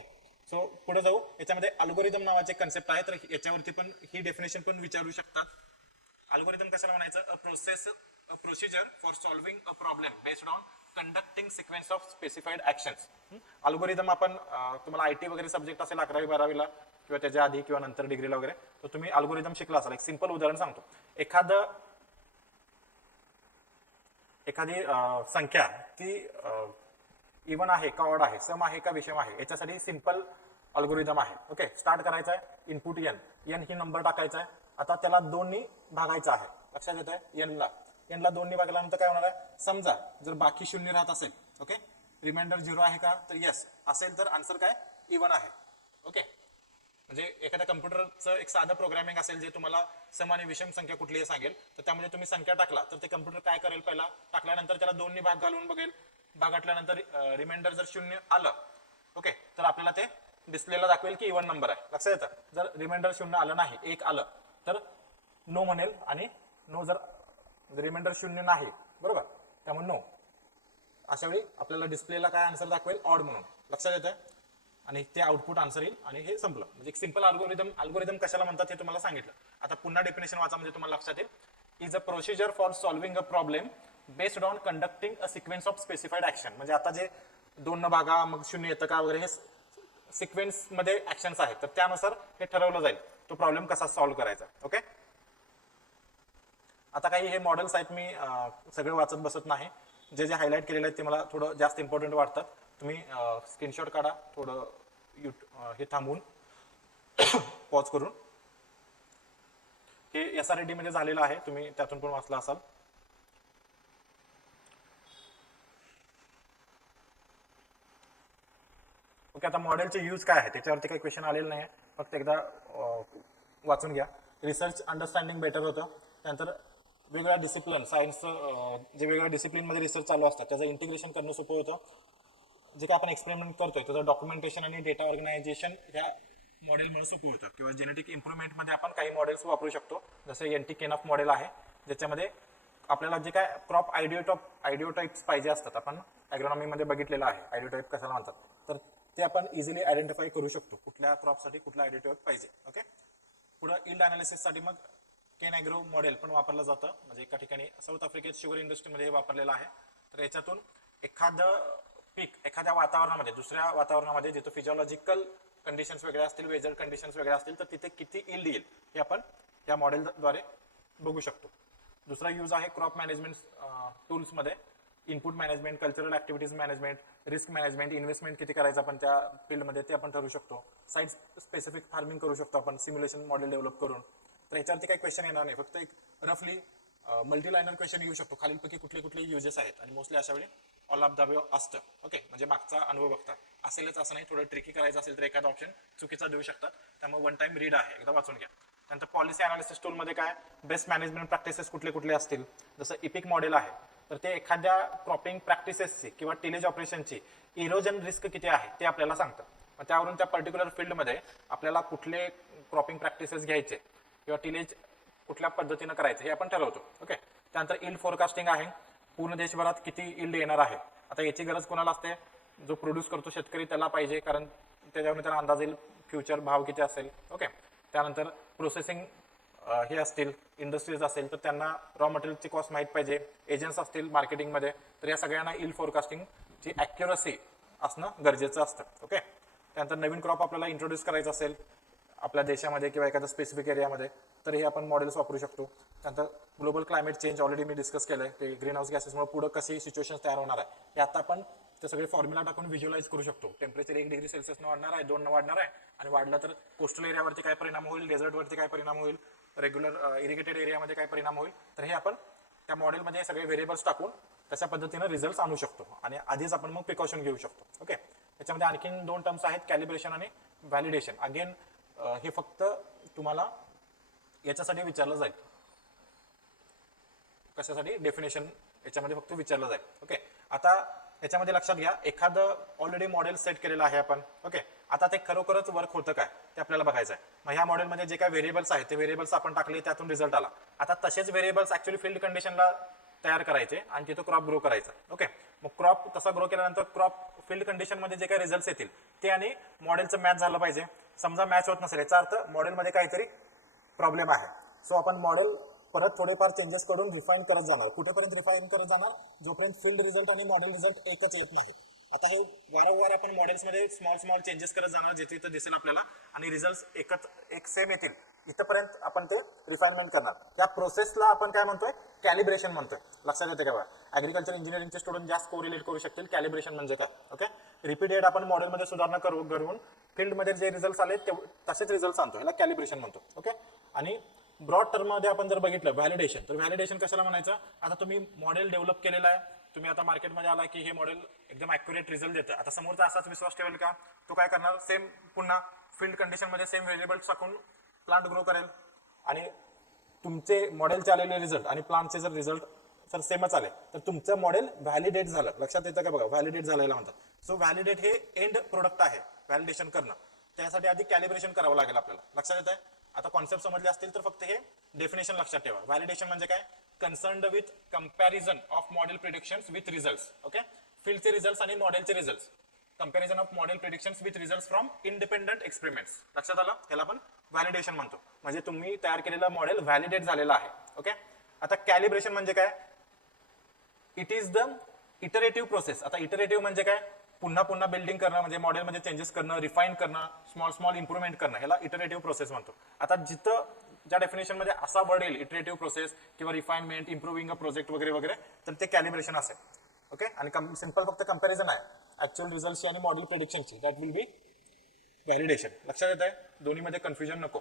सो पुढे जाऊ. याच्यामध्ये अल्गोरिदम नावाचे कन्सेप्ट आहे, तर याच्यावरती पण ही डेफिनेशन पण विचारू शकतात. अल्गोरिदम कशाला म्हणायचं? A procedure for solving a problem based on conducting sequence of specified actions. Algorithm आपण तुम्हाला आयटी वगैरे सब्जेक्ट असेल 11वी 12वीला किंवा त्याच्या आधी किंवा नंतर डिग्रीला वगैरे, तर तुम्ही अल्गोरिदम शिकला असाल. एक सिंपल उदाहरण सांगतो. एखादी संख्या ती इव्हन आहे का ऑड आहे, सम आहे का विषम आहे, याच्यासाठी सिंपल अल्गोरिदम आहे. ओके, स्टार्ट करायचं आहे, इनपुट एन ही नंबर टाकायचा आहे. आता त्याला 2नी भागायचं आहे. लक्षात येत आहे? एनला 2नी भागल्यानंतर काय होणार आहे? समजा जर बाकी 0 राहत असेल, ओके, रिमाइंडर 0 आहे का, तर येस असेल तर आन्सर काय इव्हन आहे. ओके, म्हणजे एखाद्या कम्प्युटरचं एक साधं प्रोग्रामिंग असेल जे तुम्हाला सम आणि विषम संख्या कुठलीही सांगेल, तर त्यामध्ये तुम्ही संख्या टाकला तर ते कम्प्युटर काय करेल, पहिला टाकल्यानंतर त्याला 2नी भाग घालून बघेल. भागाटल्यानंतर रिमाइंडर जर 0 आलं, ओके, तर आपल्याला ते डिस्प्लेला दाखवेल की इव्हन नंबर आहे. लक्षात येतं? जर रिमाइंडर 0 आलं नाही, 1 आलं तर नो म्हणेल, आणि नो जर रिमाइंडर 0 नाही, बरोबर, त्यामुळे नो. अशा वेळी आपल्याला डिस्प्लेला काय आन्सर दाखवेल? ऑड म्हणून. लक्षात येतं? आणि ते आउटपुट आन्सर येईल, आणि हे संपलं. म्हणजे एक सिंपल अल्गोरिदम कशाला म्हणतात हे तुम्हाला सांगितलं. आता पुन्हा डेफिनेशन वाचा म्हणजे तुम्हाला लक्षात येईल. Is a procedure for solving a problem based on conducting a sequence of specified action. म्हणजे आता जे 2 भागा मग 0 येतं का वगैरे, हे सिक्वेन्स मध्ये ऍक्शन्स आहेत, तर त्यानुसार हे ठरवलं जाईल तो प्रॉब्लेम कसा सॉल्व्ह करायचा. ओके, आता काही हे मॉडेल्स आहेत, मी सगळे वाचत बसत नाही. जे हायलाइट केलेले आहेत ते मला थोडं जास्त इम्पॉर्टंट वाटतात. तुम्ही स्क्रीनशॉट काढा, थोडं हे थांबून पॉज करून. हे SRED मध्ये झालेलं आहे, तुम्ही त्यातून पण वाचला असाल. ओके, आता मॉडेलचे यूज काय आहे त्याच्यावरती काही क्वेश्चन आलेलं नाही आहे, फक्त एकदा वाचून घ्या. रिसर्च अंडरस्टँडिंग बेटर होतं. त्यानंतर वेगवेगळ्या डिसिप्लिन, सायन्सचं जे वेगवेगळ्या डिसिप्लिनमध्ये रिसर्च चालू असतात त्याचं इंटिग्रेशन करणं सोपं होतं. जे काय आपण एक्सपेरिमेंट करतोय त्याचं डॉक्युमेंटेशन आणि डेटा ऑर्गनायझेशन ह्या मॉडेलमुळे सोपं होतं. किंवा जेनेटिक इम्प्रुव्हमेंटमध्ये आपण काही मॉडेल्स वापरू शकतो, जसं NT-KNF मॉडेल आहे, ज्याच्यामध्ये आपल्याला जे काय क्रॉप आयडिओटाइप्स पाहिजे असतात, आपण ॲग्रोनॉमीमध्ये बघितलेलं आहे आयडिओटाइप कशाला म्हणतात, तर ते आपण इझिली आयडेंटिफाय करू शकतो कुठल्या क्रॉपसाठी कुठला आयडिओटाइप पाहिजे. ओके, पुढं इल्ड अनालिसिससाठी मग केन ॲग्रो मॉडेल पण वापरलं जातं. म्हणजे एका ठिकाणी साऊथ आफ्रिकेत शुगर इंडस्ट्रीमध्ये हे वापरलेलं आहे. तर याच्यातून एखादं पीक एखाद्या वातावरणामध्ये दुसऱ्या वातावरणामध्ये जिथं फिजिओलॉजिकल कंडिशन्स वेगळ्या असतील, वेदर कंडिशन्स वेगळ्या असतील, तर तिथे किती इल्ड येईल हे आपण या मॉडेलद्वारे बघू शकतो. दुसरा यूज आहे क्रॉप मॅनेजमेंट टूल्समध्ये, input management, cultural activities management, risk management, investment किती करायचं आपण त्या फील्डमध्ये ते आपण ठरवू शकतो. साईट स्पेसिफिक फार्मिंग करू शकतो आपण सिम्युलेशन मॉडेल डेव्हलप करून. तर याच्यावरती काही क्वेश्चन येणार नाही, फक्त एक रफली मल्टीलायनर क्वेश्चन येऊ शकतो, खालीलपैकी कुठले कुठले युजेस आहेत, आणि मोस्टली अशा वेळी ऑल ऑफ द अबव असतं. ओके, म्हणजे मागचा अनुभव बघता असेलच असं नाही, थोडं ट्रिकी करायचं असेल तर एखादा ऑप्शन चुकीचा देऊ शकतात, त्यामुळे वन टाइम रीड आहे, एकदा वाचून घ्या. त्यानंतर पॉलिसी अनालिसिस टूलमध्ये काय बेस्ट मॅनेजमेंट प्रॅक्टिसेस कुठले कुठले असतील, जसं इपिक मॉडेल आहे, तर ते एखाद्या क्रॉपिंग प्रॅक्टिसेसची किंवा टिलेज ऑपरेशनची इरोजन रिस्क किती आहे ते आपल्याला सांगतं. मग त्यावरून त्या पर्टिक्युलर फील्डमध्ये आपल्याला कुठले क्रॉपिंग प्रॅक्टिसेस घ्यायचे किंवा टिलेज कुठल्या पद्धतीनं करायचं हे आपण ठरवतो. ओके, त्यानंतर इल्ड फोरकास्टिंग आहे, पूर्ण देशभरात किती इल्ड येणार आहे. आता याची गरज कोणाला असते? जो प्रोड्यूस करतो शेतकरी त्याला पाहिजे, कारण त्याच्यावरून त्याला अंदाज येईल फ्युचर भाव किती असेल. ओके, त्यानंतर प्रोसेसिंग हे असतील, इंडस्ट्रीज असेल तर त्यांना रॉ मटेरियलची कॉस्ट माहीत पाहिजे, एजंट्स असतील मार्केटिंगमध्ये, तर या सगळ्यांना इल्ड फोरकास्टिंगची ॲक्युरसी असणं गरजेचं असतं. ओके, त्यानंतर नवीन क्रॉप आपल्याला इंट्रोड्यूस करायचं असेल, आपल्या देशामध्ये किंवा एखाद्या स्पेसिफिक एरियामध्ये, तर हे आपण मॉडेल्स वापरू शकतो. त्यानंतर ग्लोबल क्लायमेट चेंज ऑलरेडी मी डिस्कस केलंय, ते ग्रीन हाऊस गॅसेसमुळे पुढे कशी सिच्युएशन तयार होणार आहे हे आता आपण ते सगळे फॉर्म्युला टाकून व्हिज्युअलाइज करू शकतो. टेम्परेचर 1 डिग्री सेल्सिअसनं वाढणार आहे, 2 वाढणार आहे, आणि वाढला तर कोस्टल एरियावरती काय परिणाम होईल, डेझर्टवरती काय परिणाम होईल, रेग्युलर इरिगेटेड एरियामध्ये काय परिणाम होईल. तर हे आपण त्या मॉडेलमध्ये सगळे व्हेरिएबल्स टाकून तशा पद्धतीनं रिझल्ट आणू शकतो आणि आधीच आपण मग प्रिकॉशन घेऊ शकतो. ओके, याच्यामध्ये आणखीन 2 टर्म्स आहेत, कॅलिब्रेशन आणि व्हॅलिडेशन. अगेन हे फक्त तुम्हाला याच्यासाठी विचारलं जाईल, कशासाठी, डेफिनेशन याच्यामध्ये फक्त विचारलं जाईल. ओके, आता याच्यामध्ये लक्षात घ्या, एखादं ऑलरेडी मॉडेल सेट केलेलं आहे आपण. ओके, आता ते खरोखरच वर्क होतं काय ते आपल्याला बघायचं आहे. मग ह्या मॉडेलमध्ये जे काही व्हेरिएबल्स आहेत ते व्हेरिएबल्स आपण टाकले, त्यातून रिझल्ट आला. आता तसेच व्हेरिएबल्स ऍक्च्युअली फील्ड कंडिशनला तयार करायचे आणि तिथं क्रॉप ग्रो करायचा. ओके, मग क्रॉप तसा ग्रो केल्यानंतर क्रॉप फील्ड कंडिशनमध्ये जे काही रिझल्ट येतील ते आणि मॉडेलचं मॅच झालं पाहिजे. समजा मॅच होत नसेल याचा अर्थ मॉडेलमध्ये काहीतरी प्रॉब्लेम आहे. सो आपण मॉडेल परत थोडेफार चेंजेस करून रिफाईन करत जाणार. कुठेपर्यंत रिफाईन करत जाणार, जोपर्यंत फील्ड रिझल्ट आणि मॉडेल रिझल्ट एकच येत नाही. आता हे वारंवार आपण मॉडेल्समध्ये स्मॉल चेंजेस करत जाणार, जिथे इथं दिसेल आपल्याला, आणि रिझल्ट एक सेम येतील इथपर्यंत आपण ते रिफाइनमेंट करणार. त्या प्रोसेसला आपण काय म्हणतोय, कॅलिब्रेशन म्हणतोय. लक्षात येते का बघा, ऍग्रिकल्चर इंजिनिअरिंगचे स्टुडंट जास्त कोरिलेट करू शकतील कॅलिब्रेशन म्हणजे काय. ओके, रिपीटेड आपण मॉडेलमध्ये सुधारणा करून फील्डमध्ये जे रिझल्ट आले तसेच रिझल्ट आणतो, याला कॅलिब्रेशन म्हणतो. ओके, आणि ब्रॉड टर्ममध्ये आपण जर बघितलं व्हॅलिडेशन, तर व्हॅलिडेशन कशाला म्हणायचं, आता तुम्ही मॉडेल डेव्हलप केलेला आहे, तुम्ही आता मार्केटमध्ये आला की हे मॉडेल एकदम ॲक्युरेट रिझल्ट देतं. आता समोरचा असाच विश्वास ठेवेल का, तो काय करणार, सेम पुन्हा फील्ड कंडिशनमध्ये सेम व्हेरिएबल्स टाकून प्लांट ग्रो करेल, आणि तुमचे मॉडेलचे आलेले रिझल्ट आणि प्लांटचे जर रिझल्ट जर सेमच आले तर तुमचं मॉडेल व्हॅलिडेट झालं. लक्षात येतं का बघा, व्हॅलिडेट झालेला म्हणतात. सो व्हॅलिडेट हे एंड प्रोडक्ट आहे व्हॅलिडेशन करणं, त्यासाठी आधी कॅलिब्रेशन करावं लागेल आपल्याला. लक्षात येत आहे. आता कॉन्सेप्ट समजले असतील तर फक्त हे डेफिनेशन लक्षात ठेवा. व्हॅलिडेशन म्हणजे काय, concerned with comparison of model predictions with results. Okay, फील्डचे रिझल्ट्स आणि मॉडेलचे results, comparison of model predictions with results from independent experiments. लक्षात आलं, याला आपण व्हॅलिडेशन म्हणतो. म्हणजे तुम्ही तयार केलेलं मॉडेल व्हॅलिडेट झालेलं आहे. ओके, आता कॅलिब्रेशन म्हणजे काय, it is the iterative process. आता इटरेटिव्ह म्हणजे काय, पुन्हा पुन्हा बिल्डिंग करणं, म्हणजे मॉडेलमध्ये चेंजेस करणं, रिफाईन करणं, स्मॉल इम्प्रुव्हमेंट करणं, ह्याला इटरेटिव्ह प्रोसेस म्हणतो. आता जिथं ज्या डेफिनेशन मध्ये असा वर्ड येईल, इटरेटिव्ह प्रोसेस किंवा रिफाइनमेंट, इम्प्रुव्हिंग अ प्रोजेक्ट वगैरे वगैरे, तर ते कॅलिब्रेशन असेल. ओके, आणि सिंपल फक्त कंपॅरिझन आहे ऍक्च्युअल रिझल्टची आणि मॉडेल प्रेडिक्शनची, दॅट विल बी व्हॅलिडेशन. लक्षात येत आहे, दोन्हीमध्ये कन्फ्युजन नको.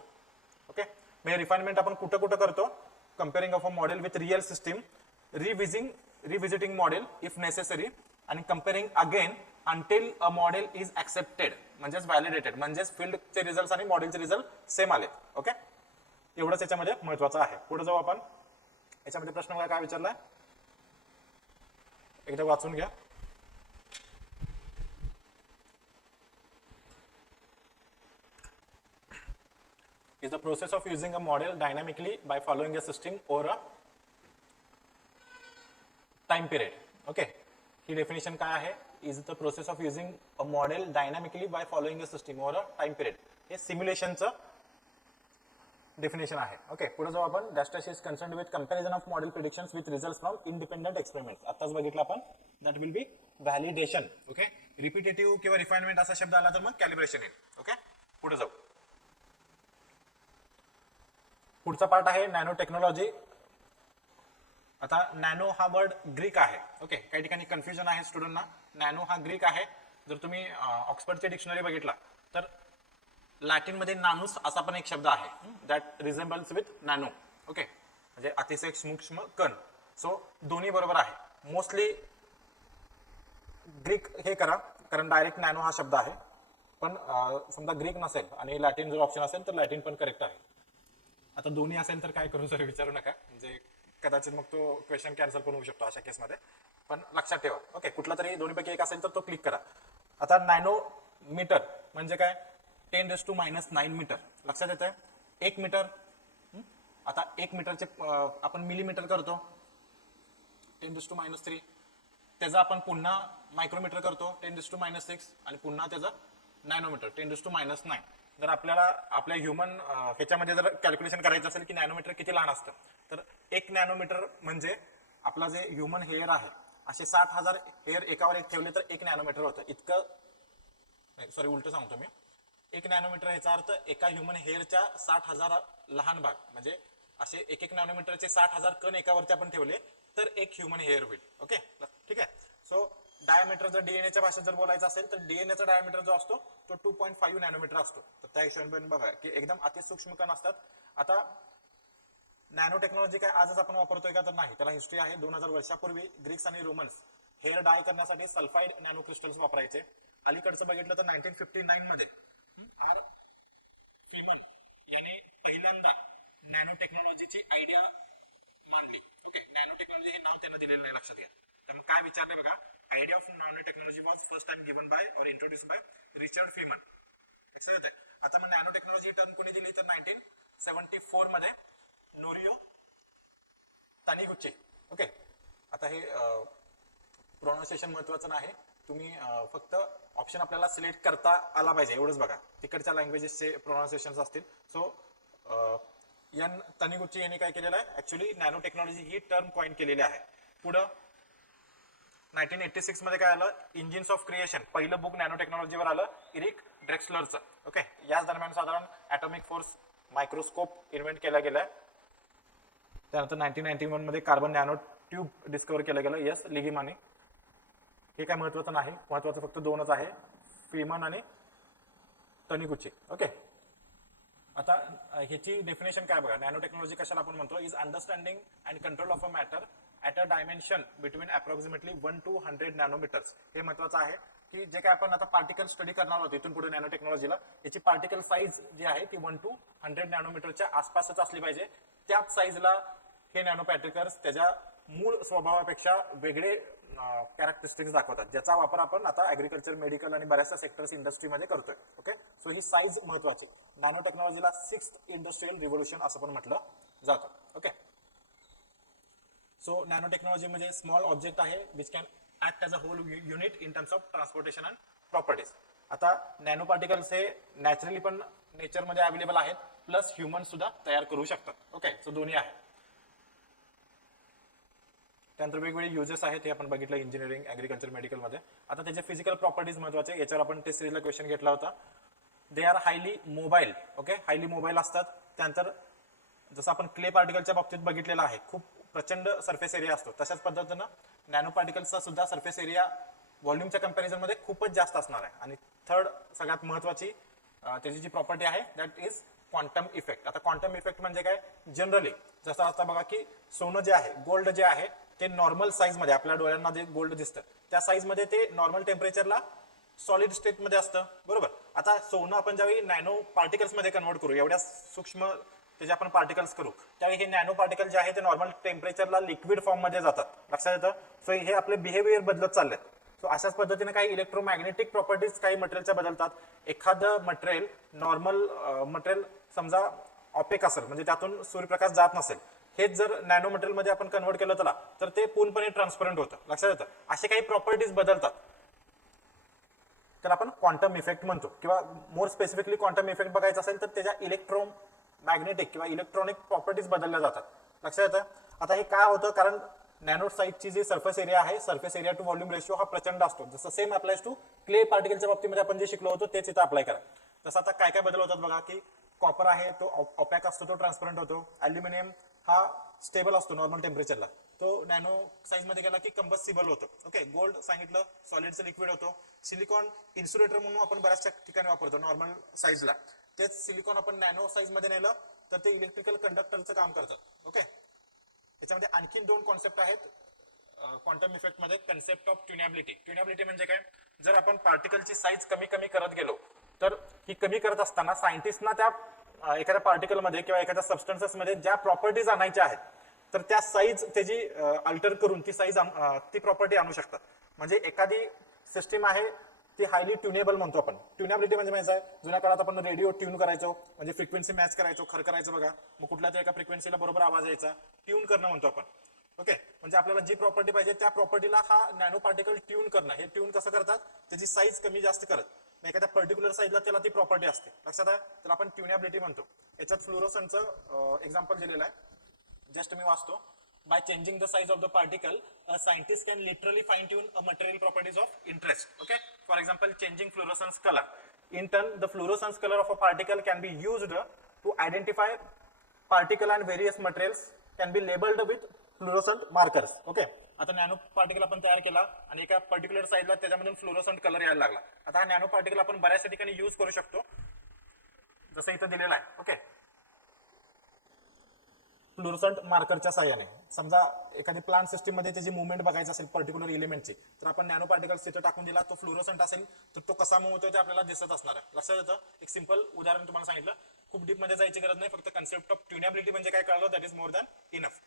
ओके, म्हणजे रिफाइनमेंट आपण कुठं कुठं करतो, comparing of a model with real system, revisiting model if necessary, आणि comparing again until a model is accepted, म्हणजेच व्हॅलिडेटेड, म्हणजेच फील्डचे रिझल्ट आणि मॉडेलचे रिझल्ट सेम आले. ओके, एवढंच याच्यामध्ये महत्वाचं आहे. पुढे जाऊ आपण. याच्यामध्ये प्रश्न मला काय विचारलाय, एकदा वाचून घ्या. is the process of using a model dynamically by following a system or a time period. Okay, he definition काय आहे, is the process of using a model dynamically by following a system or a time period. हे सिम्युलेशनचं definition आहे. Okay, पुढे जाऊ आपण. Dash is concerned with comparison of model predictions with results from independent experiments. आताच बघितलं आपण, that will be validation. Okay, repetitive किंवा refinement असा शब्द आला तर मग कॅलिब्रेशन येईल. ओके, पुढे जाऊ. पुढचा पार्ट आहे नॅनो टेक्नॉलॉजी. आता नॅनो हा वर्ड ग्रीक आहे. ओके, काही ठिकाणी कन्फ्युजन आहे स्टुडंटना. नॅनो हा ग्रीक आहे. जर तुम्ही ऑक्सफर्डची डिक्शनरी बघितला तर लॅटिन मध्ये नानूस असा पण एक शब्द आहे, दॅट रिझेंबल्स विथ नॅनो. ओके, म्हणजे अतिशय सूक्ष्म कण. सो दोन्ही बरोबर आहे. मोस्टली ग्रीक हे करा, कारण डायरेक्ट नॅनो हा शब्द आहे. पण समजा ग्रीक नसेल आणि लॅटिन जर ऑप्शन असेल तर लॅटिन पण करेक्ट आहे. आता दोन्ही असेल तर काय करू, जर विचारू नका, म्हणजे कदाचित मग तो क्वेश्चन कॅन्सल पण होऊ शकतो अशा केसमध्ये. पण लक्षात ठेवा. ओके, कुठला तरी दोन्हीपैकी एक असेल तर तो क्लिक करा. आता नॅनो मीटर म्हणजे काय, 10⁻⁹ मीटर. लक्षात येत आहे, 1 मीटर. आता 1 मीटरचे आपण मिलीमीटर करतो, 10⁻³ त्याचा आपण पुन्हा मायक्रोमीटर करतो, 10⁻⁶, आणि पुन्हा त्याचा नॅनोमीटर 10⁻⁹. जर आपल्याला आपल्या ह्युमन ह्याच्यामध्ये जर कॅल्क्युलेशन करायचं असेल की नॅनोमीटर किती लहान असतं, तर 1 नॅनोमीटर म्हणजे आपला जे ह्युमन हेअर आहे, असे 60,000 हेअर एकावर एक ठेवले तर 1 नॅनोमीटर होतं. इतकं, सॉरी उलट सांगतो मी, 1 नॅनोमीटर याचा अर्थ एका ह्युमन हेअरच्या 60,000 लहान भाग, म्हणजे असे 1 नॅनोमीटरचे 60,000 कण एकावरती आपण ठेवले तर एक ह्युमन हेअर होईल. ओके, ठीक आहे. सो डायमीटर जर डीएनएच्या भाषेत जर बोलायचं असेल तर डीएनएचा डायमीटर जो असतो तो 2.5 नॅनोमीटर असतो. तर त्या हिशोबाने बघा की एकदम अतिसूक्ष्म कण असतात. आता नॅनो टेक्नॉलॉजी काय आजच आपण वापरतोय का तर नाही, त्याला हिस्ट्री आहे. 2000 वर्षापूर्वी ग्रीक्स आणि रोमन्स हेअर डाय करण्यासाठी सल्फाइड नॅनो क्रिस्टल्स वापरायचे. अलीकडचं बघितलं तर 1959 मध्ये आर फ्रीमन याने पहिल्यांदा नॅनो टेक्नॉलॉजीची आयडिया मांडली. ओके, नॅनो टेक्नॉलॉजी हे नाव त्यांना दिलेलं नाही, लक्षात घ्या. तर मग काय विचारलंय बघा, idea of nano technology was first time given by और इंट्रोड्यूस बाय रिचर्ड फ्रीमन. लक्षात येत आहे. आता मग नॅनो टेक्नॉलॉजी टर्म कोणी दिली तर 1974 मध्ये नोरियो तानिगुची. ओके, आता हे प्रोनाउन्सिएशन महत्वाचं नाही, तुम्ही फक्त ऑप्शन आपल्याला सिलेक्ट करता आला पाहिजे एवढंच बघा. तिकडच्या लँग्वेजेसचे प्रोनाउन्सिएशन असतील. सो एन तनिगुची यांनी काय केलेलं आहे, ऍक्च्युली नॅनो टेक्नॉलॉजी ही टर्म कॉइन केलेली आहे. पुढं 1986 मध्ये काय आलं, इंजिन्स ऑफ क्रिएशन, पहिलं बुक नॅनो टेक्नॉलॉजीवर आलं इरिक ड्रेक्सलरचं. ओके, याच दरम्यान साधारण ॲटॉमिक फोर्स मायक्रोस्कोप इन्व्हेंट केला गेलाय. त्यानंतर 1991 मध्ये कार्बन नॅनो ट्यूब डिस्कवर केलं गेलं, यस लिगिमाने. हे काय महत्वाचं नाही, महत्वाचं फक्त दोनच आहे, फ्रीमन आणि तनिगुची. ओके, आता ह्याची डेफिनेशन काय बघा, नॅनो टेक्नॉलॉजी कशाला आपण म्हणतो, is understanding and control of a matter at a dimension between approximately 1 to 100 नॅनोमीटर्स. हे महत्वाचं आहे की जे काय आपण आता पार्टिकल स्टडी करणार आहोत इथून पुढे नॅनो टेक्नॉलॉजीला, याची पार्टिकल साईज जी आहे ती 1 to 100 नॅनोमीटरच्या आसपासच असली पाहिजे. त्याच साईजला हे नॅनो पार्टिकल्स त्याच्या मूळ स्वभावापेक्षा वेगळे कॅरेक्टरिस्टिक्स दाखवतात, ज्याचा वापर आपण आता ऍग्रिकल्चर, मेडिकल आणि बऱ्याचशा सेक्टर्स इंडस्ट्रीमध्ये करतोय. ओके, सो ही साईज महत्वाची. नॅनो टेक्नॉलॉजीला 6th इंडस्ट्रियल रिव्होल्यूशन असं पण म्हटलं जातं. ओके, सो नॅनो टेक्नॉलॉजी म्हणजे स्मॉल ऑब्जेक्ट आहे which can act as a whole unit in terms of transportation and properties. आता नॅनो पार्टिकल्स हे नॅचरली पण नेचरमध्ये अवेलेबल आहेत, प्लस ह्युमन सुद्धा तयार करू शकतात. ओके, सो दोन्ही आहे. त्यानंतर वेगवेगळे युजेस आहेत, हे आपण बघितलं इंजिनिअरिंग, ऍग्रिकल्चर, मेडिकलमध्ये. आता त्याचे फिजिकल प्रॉपर्टीज महत्वाचे, याच्यावर आपण टेस्ट सिरीजला क्वेश्चन घेतला होता. They are highly mobile. Okay, highly mobile असतात. त्यानंतर जसं आपण क्ले पार्टिकलच्या बाबतीत बघितलेलं आहे, खूप प्रचंड सरफेस एरिया असतो, तशाच पद्धतीनं नॅनो पार्टिकल्सचा सुद्धा सरफेस एरिया व्हॉल्यूमच्या कंपॅरिझनमध्ये खूपच जास्त असणार आहे. आणि थर्ड सगळ्यात महत्वाची त्याची जी प्रॉपर्टी आहे दॅट इज क्वांटम इफेक्ट. आता क्वांटम इफेक्ट म्हणजे काय, जनरली जसं आता बघा की सोनं जे आहे, गोल्ड जे आहे, ते नॉर्मल साईज मध्ये आपल्या डोळ्यांना जे गोल्ड दिसतं त्या साईज मध्ये ते नॉर्मल टेम्परेचरला सॉलिड स्टेट मध्ये असतं, बरोबर. आता सोनं आपण ज्यावेळी नॅनो पार्टिकल्स मध्ये कन्वर्ट करू, एवढ्या सूक्ष्म त्याचे आपण पार्टिकल्स करू, त्यावेळी हे नॅनो पार्टिकल जे आहे ते नॉर्मल टेम्परेचरला लिक्विड फॉर्म मध्ये जातात, लक्षात येतं. सो हे आपले बिहेवियर बदलत चाललेत. सो अशाच पद्धतीने काही इलेक्ट्रोमॅग्नेटिक प्रॉपर्टीज काही मटेरियलच्या बदलतात. एखादं मटेरियल नॉर्मल मटेरियल समजा ऑपेक असेल, म्हणजे त्यातून सूर्यप्रकाश जात नसेल, हेच जर नॅनो मटेरियल मध्ये आपण कन्वर्ट केलं त्याला, तर ते पूर्णपणे ट्रान्सपरंट होतं, लक्षात येतं. असे काही प्रॉपर्टीज बदलतात, तर आपण क्वांटम इफेक्ट म्हणतो. किंवा मोर स्पेसिफिकली क्वांटम इफेक्ट बघायचा असेल तर त्याच्या इलेक्ट्रोमॅग्नेटिक किंवा इलेक्ट्रॉनिक प्रॉपर्टीज बदलल्या जातात, लक्षात येतं. आता हे काय होतं, कारण नॅनो साईजची जी सरफेस एरिया आहे, surface area to volume ratio हा प्रचंड असतो. जसं सेम अप्लायज टू क्ले पार्टिकलच्या बाबतीमध्ये आपण जे शिकलो होतो तेच इथं अप्लाय करा. तसं आता काय काय बदल होतात बघा, की कॉपर आहे तो ऑपॅक असतो, तो ट्रान्सपरंट होतो. ॲल्युमिनियम हा स्टेबल असतो नॉर्मल टेम्परेचरला, तो नॅनो साईज मध्ये गेला की कंबस्टिबल होतो. ओके, गोल्ड सांगितलं सॉलिडचं लिक्विड होतो. सिलिकॉन इन्सुलेटर म्हणून आपण बऱ्याचशा ठिकाणी वापरतो नॉर्मल साईजला, तेच सिलिकॉन आपण नॅनो साईज मध्ये नेलं तर ते इलेक्ट्रिकल कंडक्टरचं काम करतं. ओके, याच्यामध्ये आणखीन दोन कॉन्सेप्ट आहेत क्वांटम इफेक्ट मध्ये. Concept of tunability. ट्युनॅबिलिटी म्हणजे काय, जर आपण पार्टिकलची साईज कमी कमी करत गेलो तर ही कमी करत असताना सायंटिस्टना त्या एखाद्या पार्टिकलमध्ये किंवा एखाद्या सबस्टन्सेस मध्ये ज्या प्रॉपर्टीज आणायच्या आहेत तर त्या साईज त्याची अल्टर करून ती साईज ती प्रॉपर्टी आणू शकतात. म्हणजे एखादी सिस्टीम आहे ती हायली ट्युनेबल म्हणतो आपण. ट्युनेबिलिटी म्हणजे माहिती आहे, जुन्या काळात आपण रेडिओ ट्यून करायचो, म्हणजे फ्रिक्वेन्सी मॅच करायचो, खरं करायचं बघा, मग कुठल्या तरी एका फ्रिक्वेन्सीला बरोबर आवाज यायचा, ट्यून करणं म्हणतो आपण. ओके, म्हणजे आपल्याला जी प्रॉपर्टी पाहिजे त्या प्रॉपर्टीला हा नॅनो पार्टिकल ट्यून करणं. हे ट्यून कसं करतात, त्याची साईज कमी जास्त करत, एखाद्या पर्टिक्युलर साईजला त्याला ती प्रॉपर्टी असते, लक्षात आहे, त्याला आपण ट्युनेबिलिटी म्हणतो. याच्यात फ्लोरोसनचं एक्झाम्पल दिलेलं आहे, जस्ट मी वाचतो. By changing the size of the particle, a scientist can literally fine tune a material properties of interest. Okay, for example, changing fluorescence color. In turn, the fluorescence color of a particle can be used to identify particle and various materials can be labeled with fluorescent markers. Okay. आता nano particle आपण तयार केला आणि एका particular साईजला त्याच्यामधून fluorescent colour यायला लागला. आता हा नॅनो पार्टिकल आपण बऱ्याचशा ठिकाणी यूज करू शकतो, जसं इथं दिलेलं आहे. ओके. फ्लोरोसंट मार्करच्या साह्याने समजा एखादी प्लांट सिस्टीम मध्ये त्याची मुवमेंट बघायची असेल पर्टिक्युलर एलिमेंटची, तर आपण नॅनो पार्टिकल्स तिथे टाकून दिला, तो फ्लोरोसंट असेल तर तो कसा मूव्ह होतो ते आपल्याला दिसत असणार आहे. लक्षात येतं. एक सिंपल उदाहरण तुम्हाला सांगितलं, खूप डीप मध्ये जायची गरज नाही, फक्त कन्सेप्ट ऑफ ट्युनेबिलिटी म्हणजे काय कळलं, that is more than enough.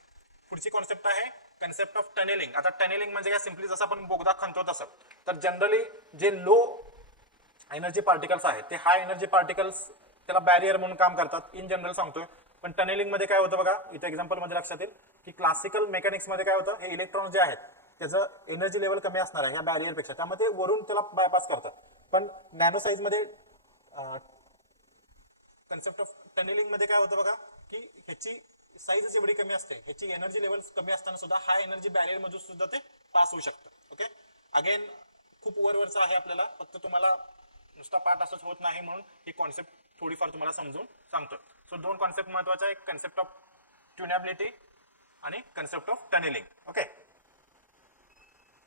पुढची कॉन्सेप्ट आहे कन्सेप्ट ऑफ टनेलिंग. आता टनेलिंग म्हणजे काय, सिम्पली जसं आपण बोगदा खणतो तसं. तर जनरली जे लो एनर्जी पार्टिकल्स आहेत ते हाय एनर्जी पार्टिकल्स त्याला बॅरियर म्हणून काम करतात, इन जनरल सांगतोय. पण टनेलिंग मध्ये काय होतं बघा, इथे एक्झाम्पल मध्ये लक्षात येईल की क्लासिकल मेकॅनिक्स मध्ये काय होतं, हे इलेक्ट्रॉन जे आहेत त्याचं एनर्जी लेवल कमी असणार आहे या बॅरियर पेक्षा, त्यामुळे ते वरून त्याला बायपास करतात. पण नॅनो साईज मध्ये कन्सेप्ट ऑफ टनेलिंग मध्ये काय होतं बघा, की ह्याची साईज एवढी कमी असते, ह्याची एनर्जी लेवल कमी असताना सुद्धा हाय एनर्जी बॅरियर मधून सुद्धा ते पास होऊ शकतं. ओके. अगेन खूप वरवरचं आहे, आपल्याला फक्त तुम्हाला नुसता पाठ असंच होत नाही म्हणून ही कॉन्सेप्ट थोडीफार तुम्हाला समजून सांगतो. सो दोन कॉन्सेप्ट महत्वाचे आहे, कन्सेप्ट ऑफ ट्युनेबिलिटी आणि कन्सेप्ट ऑफ टनेलिंग. ओके.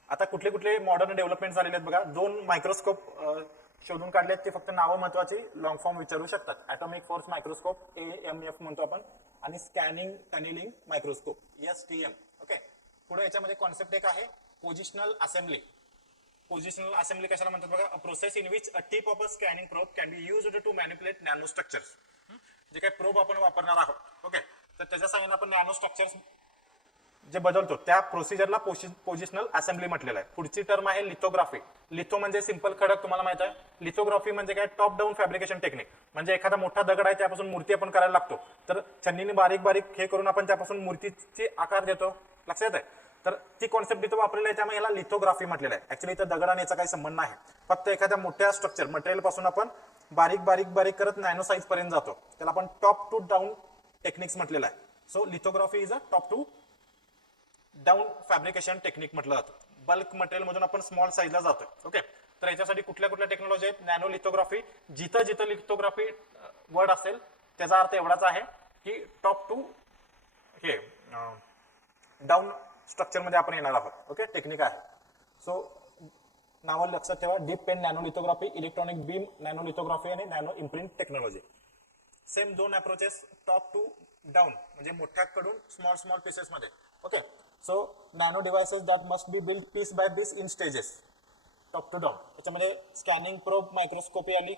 आता कुठले कुठले मॉडर्न डेव्हलपमेंट झालेले आहेत बघा. दोन मायक्रोस्कोप शोधून काढले आहेत, ते फक्त नावं महत्वाची, लॉंग फॉर्म विचारू शकतात. ॲटॉमिक फोर्स मायक्रोस्कोप AMF म्हणतो आपण, आणि scanning tunnelling microscope STM. Okay. पुढे याच्यामध्ये कॉन्सेप्ट एक आहे पोझिशनल असेंब्ली. पोझिशनल असेंब्ली कशाला म्हणतात बघा, a process in which a tip of a scanning probe can be used to manipulate nano structures. जे काही प्रोब आपण वापरणार आहोत. ओके. तर त्याच्या साहाय्याने आपण नॅनो स्ट्रक्चर्स जे बदलतो त्या प्रोसिजरला पोझिशनल असेंब्ली म्हटलेलं आहे. पुढची टर्म आहे लिथोग्राफी. लिथो म्हणजे सिंपल खडक, तुम्हाला माहित आहे. लिथोग्राफी म्हणजे काय, टॉप डाऊन फॅब्रिकेशन टेक्निक. म्हणजे एखादा मोठा दगड आहे त्यापासून मूर्ती आपण करायला लागतो, तर छन्नीने बारीक बारीक हे करून आपण त्यापासून मूर्तीचे आकार देतो. लक्षात आहे. तर ती कॉन्सेप्ट इथं वापरलेली आहे, त्यामुळे याला लिथोग्राफी म्हटलेलं आहे. ऍक्च्युली इथं दगड आणि याचा काही संबंध नाही, फक्त एखाद्या मोठ्या स्ट्रक्चर मटेरियल पासून आपण बारीक बारीक बारीक करत नॅनो साईज पर्यंत जातो, त्याला आपण टॉप टू डाऊन टेक्निक्स म्हटलेलं आहे. So lithography is a top to down fabrication technique म्हटलं जातं. बल्क मटेरियल मधून आपण स्मॉल साईजला जातोय. ओके. तर याच्यासाठी कुठल्या कुठल्या टेक्नॉलॉजी आहेत, नॅनो लिथोग्राफी. जिथं जिथं लिथोग्राफी वर्ड असेल त्याचा अर्थ एवढाच आहे की टॉप टू हे डाऊन स्ट्रक्चर मध्ये आपण येणार आहोत. ओके. टेक्निक आहे. सो नाव लक्षात ठेवा, dip pen nano lithography, electronic beam nano lithography आणि नॅनो इम्प्रिंट टेक्नॉलॉजी. सेम दोन अप्रोचेस, टॉप टू डाऊन म्हणजे मोठ्याकडून स्मॉल स्मॉल पीसेस मध्ये. Okay. So nano devices that must be build piece by piece in stages, top to down. त्याच्यामध्ये scanning probe microscopy आली,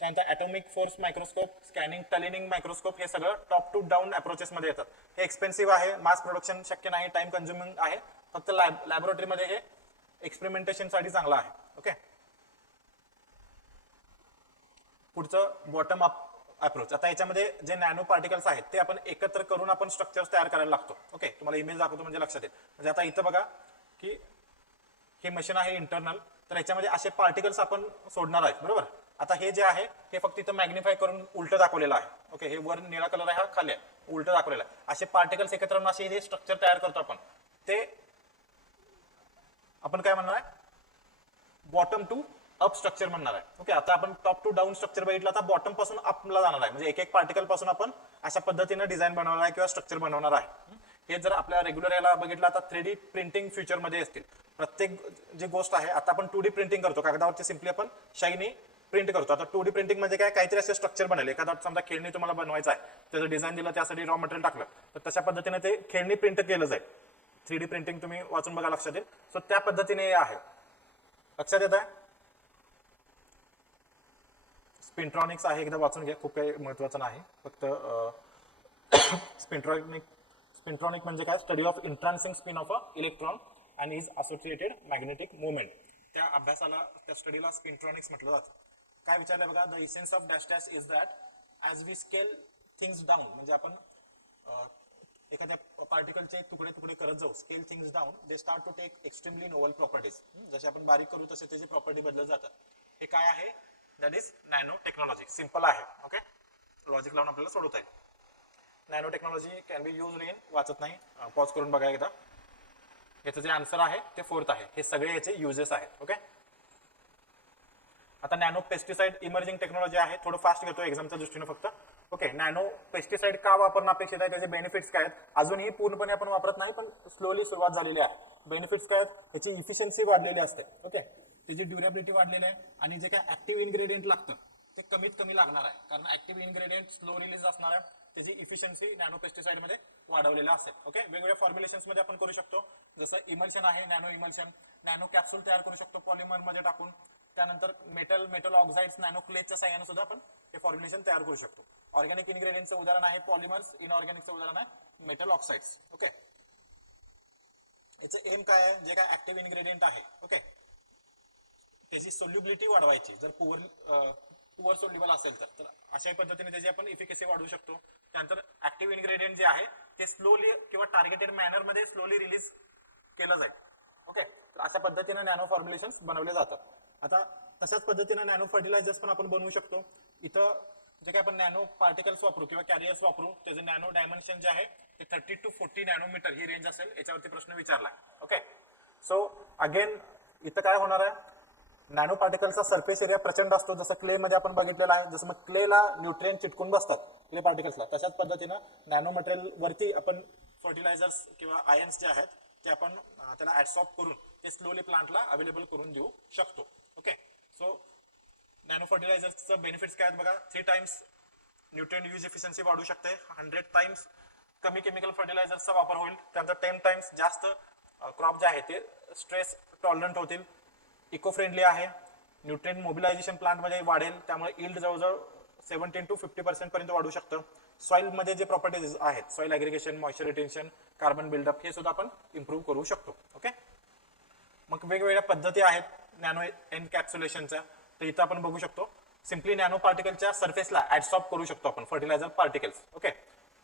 त्यानंतर atomic force microscope, scanning tunnelling microscope, हे सगळं top to down approaches मध्ये येतात. हे expensive आहे, मास प्रोडक्शन शक्य नाही, टाइम कन्झ्युमिंग आहे, फक्त लॅबोरेटरीमध्ये हे एक्सपेरिमेंटेशन साठी चांगलं आहे. ओके. पुढचं बॉटम अप अप्रोच. आता याच्यामध्ये जे नॅनो पार्टिकल्स आहेत ते आपण एकत्र करून आपण स्ट्रक्चर्स तयार करायला लागतो. ओके. तुम्हाला इमेज दाखवतो म्हणजे लक्षात येईल. म्हणजे आता इथं बघा की हे मशीन आहे इंटरनल, तर याच्यामध्ये असे पार्टिकल्स आपण सोडणार आहेत. बरोबर. आता हे जे आहे हे फक्त इथं मॅग्निफाय करून उलट दाखवलेलं आहे. ओके. हे वर निळा कलर आहे, हा खाली आहे, उलट दाखवलेला आहे. असे पार्टिकल्स एकत्र करून असे हे स्ट्रक्चर तयार करतो आपण, ते आपण काय म्हणणार आहे, बॉटम टू अप स्ट्रक्चर म्हणणार आहे. ओके. आता आपण टॉप टू डाऊन स्ट्रक्चर बघितलं, आता बॉटम पासून अपला जाणार आहे. म्हणजे एक एक पार्टिकल पासून आपण अशा पद्धतीने डिझाईन बनवणार आहे किंवा स्ट्रक्चर बनवणार आहे. हे जर आपल्या रेग्युलर याला बघितलं, आता 3D प्रिंटिंग फ्युचर मध्ये असतील. प्रत्येक जी गोष्ट आहे, आता आपण 2D प्रिंटिंग करतो, कागदावरती सिम्पली आपण शाईनी प्रिंट करतो. आता 2D प्रिंटिंग म्हणजे काय, काहीतरी असे स्ट्रक्चर बनवले, एखादा समजा खेळणी तुम्हाला बनवायचं आहे, त्याचं डिझाईन दिलं, त्यासाठी रॉ मटेरियल टाकलं, तर तशा पद्धतीने ते खेळणी प्रिंट केलं जाईल. 3D प्रिंटिंग तुम्ही वाचून बघा, लक्षात येईल. सो त्या पद्धतीने हे आहे. लक्षात येत आहे. स्पिंट्रॉनिक्स आहे, एकदा वाचून घ्या, खूप काही महत्वाचं नाही. फक्त स्पिंट्रॉनिक म्हणजे काय, study of intrinsic spin of a electron and is associated magnetic movement. त्या अभ्यासाला, त्या स्टडीला स्पिंट्रॉनिक्स म्हटलं जातं. काय विचारलंय बघा, the essence of dash dash is that as we scale things down, म्हणजे आपण एखाद्या पार्टिकलचे तुकडे तुकडे करत जाऊ, scale things down, they start to take extremely novel properties. जसे आपण बारीक करू तसे त्याची प्रॉपर्टी बदलत जातात. हे काय आहे, that is nano technology. Simple आहे. ओके. लॉजिक लावून आपल्याला सोडवता येईल. Nano technology can be used in, वाचत नाही, पॉज करून बघा एकदा. याचं जे आन्सर आहे ते 4th आहे. हे सगळे याचे युजेस आहेत. ओके. आता नॅनो पेस्टिसाइड इमर्जिंग टेक्नॉलॉजी आहे, थोडं फास्ट घेतो एक्झामच्या दृष्टीने फक्त. ओके, नॅनो पेस्टिसाइड का वापरणं अपेक्षित आहे, त्याचे बेनिफिट्स काय आहेत, अजूनही पूर्णपणे आपण वापरत नाही पण स्लोली सुरुवात झालेली आहे. बेनिफिट्स काय आहेत, त्याची इफिशियन्सी वाढलेली असते. ओके, त्याची ड्युरेबिलिटी वाढलेली आहे आणि जे काय ऍक्टिव्ह इन्ग्रेडियंट लागतं ते कमीत कमी लागणार आहे, कारण ऍक्टिव्ह इन्ग्रेडियंट स्लो रिलीज असणार आहे. त्याची इफिशियन्सी नॅनो पेस्टिसाइड मध्ये वाढवलेला असेल. ओके, वेगवेगळ्या फॉर्म्युलेशन्स मध्ये आपण करू शकतो, जसं इमल्शन आहे, नॅनो इमल्शन, नॅनो कॅप्सूल तयार करू शकतो पॉलिमर मध्ये टाकून. त्यानंतर मेटल ऑक्साइड्स नॅनो क्लेजच्या साह्याने सुद्धा आपण हे फॉर्म्युलेशन तयार करू शकतो. ऑर्गॅनिक इन्ग्रेडियंटचं उदाहरण आहे पॉलिमर्स, इनऑर्गॅनिकचं उदाहरण आहे मेटल ऑक्साइड्स. ओके, याचं एम काय आहे, जे काय ऍक्टिव्ह इन्ग्रेडियंट आहे, ओके, त्याची सोल्युबिलिटी वाढवायची. जर पुअर सोल्युबल असेल तर अशा पद्धतीने त्याची आपण इफिकसी वाढवू शकतो. त्यानंतर ऍक्टिव्ह इन्ग्रेडियंट जे आहे ते स्लोली किंवा टार्गेटेड मॅनर मध्ये स्लोली रिलीज केलं जाईल. ओके, तर अशा पद्धतीने नॅनो फॉर्म्युलेशन्स बनवले जातात. आता तशाच पद्धतीने नॅनो फर्टिलायझर्स पण आपण बनवू शकतो. इथं जे काय आपण नॅनो पार्टिकल्स वापरू किंवा कॅरियर्स वापरू, त्याचे नॅनो डायमेन्शन जे आहे ते 30 to 40 नॅनोमीटर ही रेंज असेल, याच्यावरती प्रश्न विचारला. ओके, सो अगेन इथं काय होणार आहे, नॅनो पार्टिकलचा सरफेस एरिया प्रचंड असतो, जसं क्ले मध्ये आपण बघितलेला आहे. जसं मग क्लेला न्यूट्रिएंट चिटकून बसतात क्ले पार्टिकल्सला, तशाच पद्धतीनं नॅनो मटेरियल वरती आपण फर्टिलायझर्स किंवा आयन्स जे आहेत ते आपण त्याला ऍडसॉर्ब करून ते स्लोली प्लांटला अवेलेबल करून देऊ शकतो. ओके, सो नॅनो फर्टिलायझर्सचं बेनिफिट्स काय आहेत बघा. 3 टाइम्स न्यूट्रिएंट यूज एफिशियन्सी वाढू शकते, 100 टाइम्स कमी केमिकल फर्टिलायझर्सचा वापर होईल, त्यानंतर 10 टाइम्स जास्त क्रॉप जे आहे ते स्ट्रेस टॉलरंट होतील, इको फ्रेंडली आहे, न्यूट्रिएंट मोबिलायझेशन प्लांटमध्ये वाढेल, त्यामुळे इल्ड जवळजवळ 17 to 50% पर्यंत वाढू शकतं. सॉइल मध्ये जे प्रॉपर्टीज आहेत, soil aggregation, moisture retention, carbon buildup, हे सुद्धा आपण इम्प्रूव्ह करू शकतो. ओके, मग वेगवेगळ्या पद्धती आहेत नॅनो एनकॅप्सुलेशनच्या. तर इथं आपण बघू शकतो, सिम्पली नॅनो पार्टिकलच्या सरफेसला ऍडसॉर्ब करू शकतो आपण फर्टिलायझर पार्टिकल्स. ओके,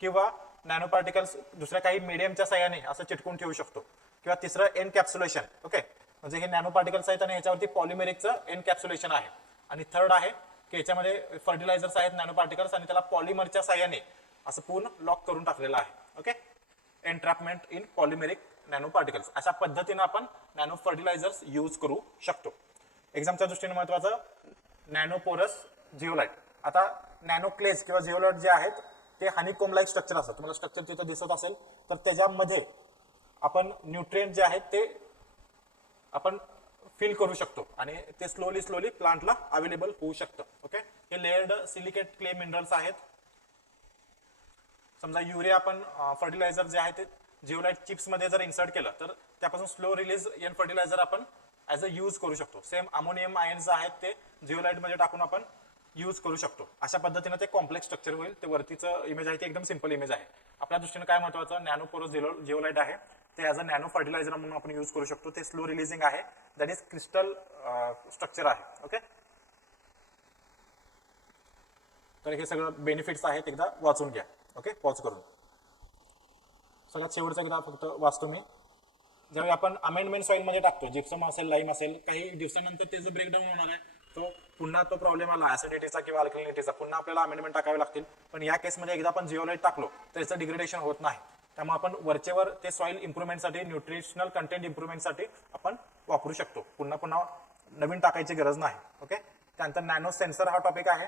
किंवा नॅनो पार्टिकल्स दुसऱ्या काही मीडियमच्या साह्याने असं चिटकून ठेवू शकतो. किंवा तिसरं एनकॅप्सुलेशन. ओके, म्हणजे हे नॅनो पार्टिकल्स आहेत आणि याच्यावरती पॉलिमेरिकचं एनकॅप्सुलेशन आहे. आणि थर्ड आहे की याच्यामध्ये फर्टिलायझर्स आहेत नॅनो पार्टिकल्स आणि त्याला पॉलिमरच्या साह्याने असं पूर्ण लॉक करून टाकलेलं आहे. Okay, entrapment in polymeric nanoparticles. अशा पद्धतीने आपण नॅनो फर्टिलायझर्स यूज करू शकतो. एक्झामच्या दृष्टीने महत्वाचं नॅनोपोरस जिओलाइट. आता नॅनो क्लेज किंवा जिओलाइट जे आहेत ते हनीकोम लाईक स्ट्रक्चर असतात, तुम्हाला स्ट्रक्चर तिथं दिसत असेल तर त्याच्यामध्ये आपण न्यूट्रिएंट जे आहेत ते आपण फिल करू शकतो आणि ते स्लोली प्लांटला अवेलेबल होऊ शकतं. ओके, हे लेयर्ड सिलिकेट क्ले मिनरल्स आहेत. समजा युरिया आपण फर्टिलायझर जे आहे ते जिओलाइट चिप्स मध्ये जर इन्सर्ट केलं तर त्यापासून स्लो रिलीज एन फर्टिलायझर आपण ॲज अ यूज करू शकतो. सेम अमोनियम आयन्स आहेत ते जिओलाइट मध्ये टाकून आपण यूज करू शकतो. अशा पद्धतीने ते कॉम्प्लेक्स स्ट्रक्चर होईल. ते वरतीचं इमेज आहे ते एकदम सिंपल इमेज आहे. आपल्या दृष्टीने काय महत्वाचं, नॅनोपोरस जिओलाइट आहे ते ॲज अ नॅनो फर्टिलायझर म्हणून आपण यूज करू शकतो. ते स्लो रिलीजिंग आहे, दॅट इज क्रिस्टल स्ट्रक्चर आहे. ओके, तर हे सगळं बेनिफिट्स आहेत, एकदा वाचून घ्या. ओके, पॉज करून सगळ्यात शेवटचं एकदा फक्त वाचतो मी. ज्यावेळी आपण अमेंडमेंट सॉइल मध्ये टाकतो, जिप्सम असेल, लाईम असेल, काही दिवसानंतर त्याचं ब्रेकडाऊन होणार आहे, तो पुन्हा तो प्रॉब्लेम आला ऍसिडिटीचा किंवा अल्कलिनिटीचा, पुन्हा आपल्याला अमेंडमेंट टाकावे लागतील. पण या केसमध्ये एकदा आपण जिओलाइट टाकलो तर याचं डिग्रेडेशन होत नाही. त्यामुळे आपण वरचेवर ते सॉइल इम्प्रुव्हमेंटसाठी, न्यूट्रिशनल कंटेंट इम्प्रुव्हमेंटसाठी आपण वापरू शकतो. पुन्हा नवीन टाकायची गरज नाही. ओके, त्यानंतर नॅनो सेन्सर हा टॉपिक आहे.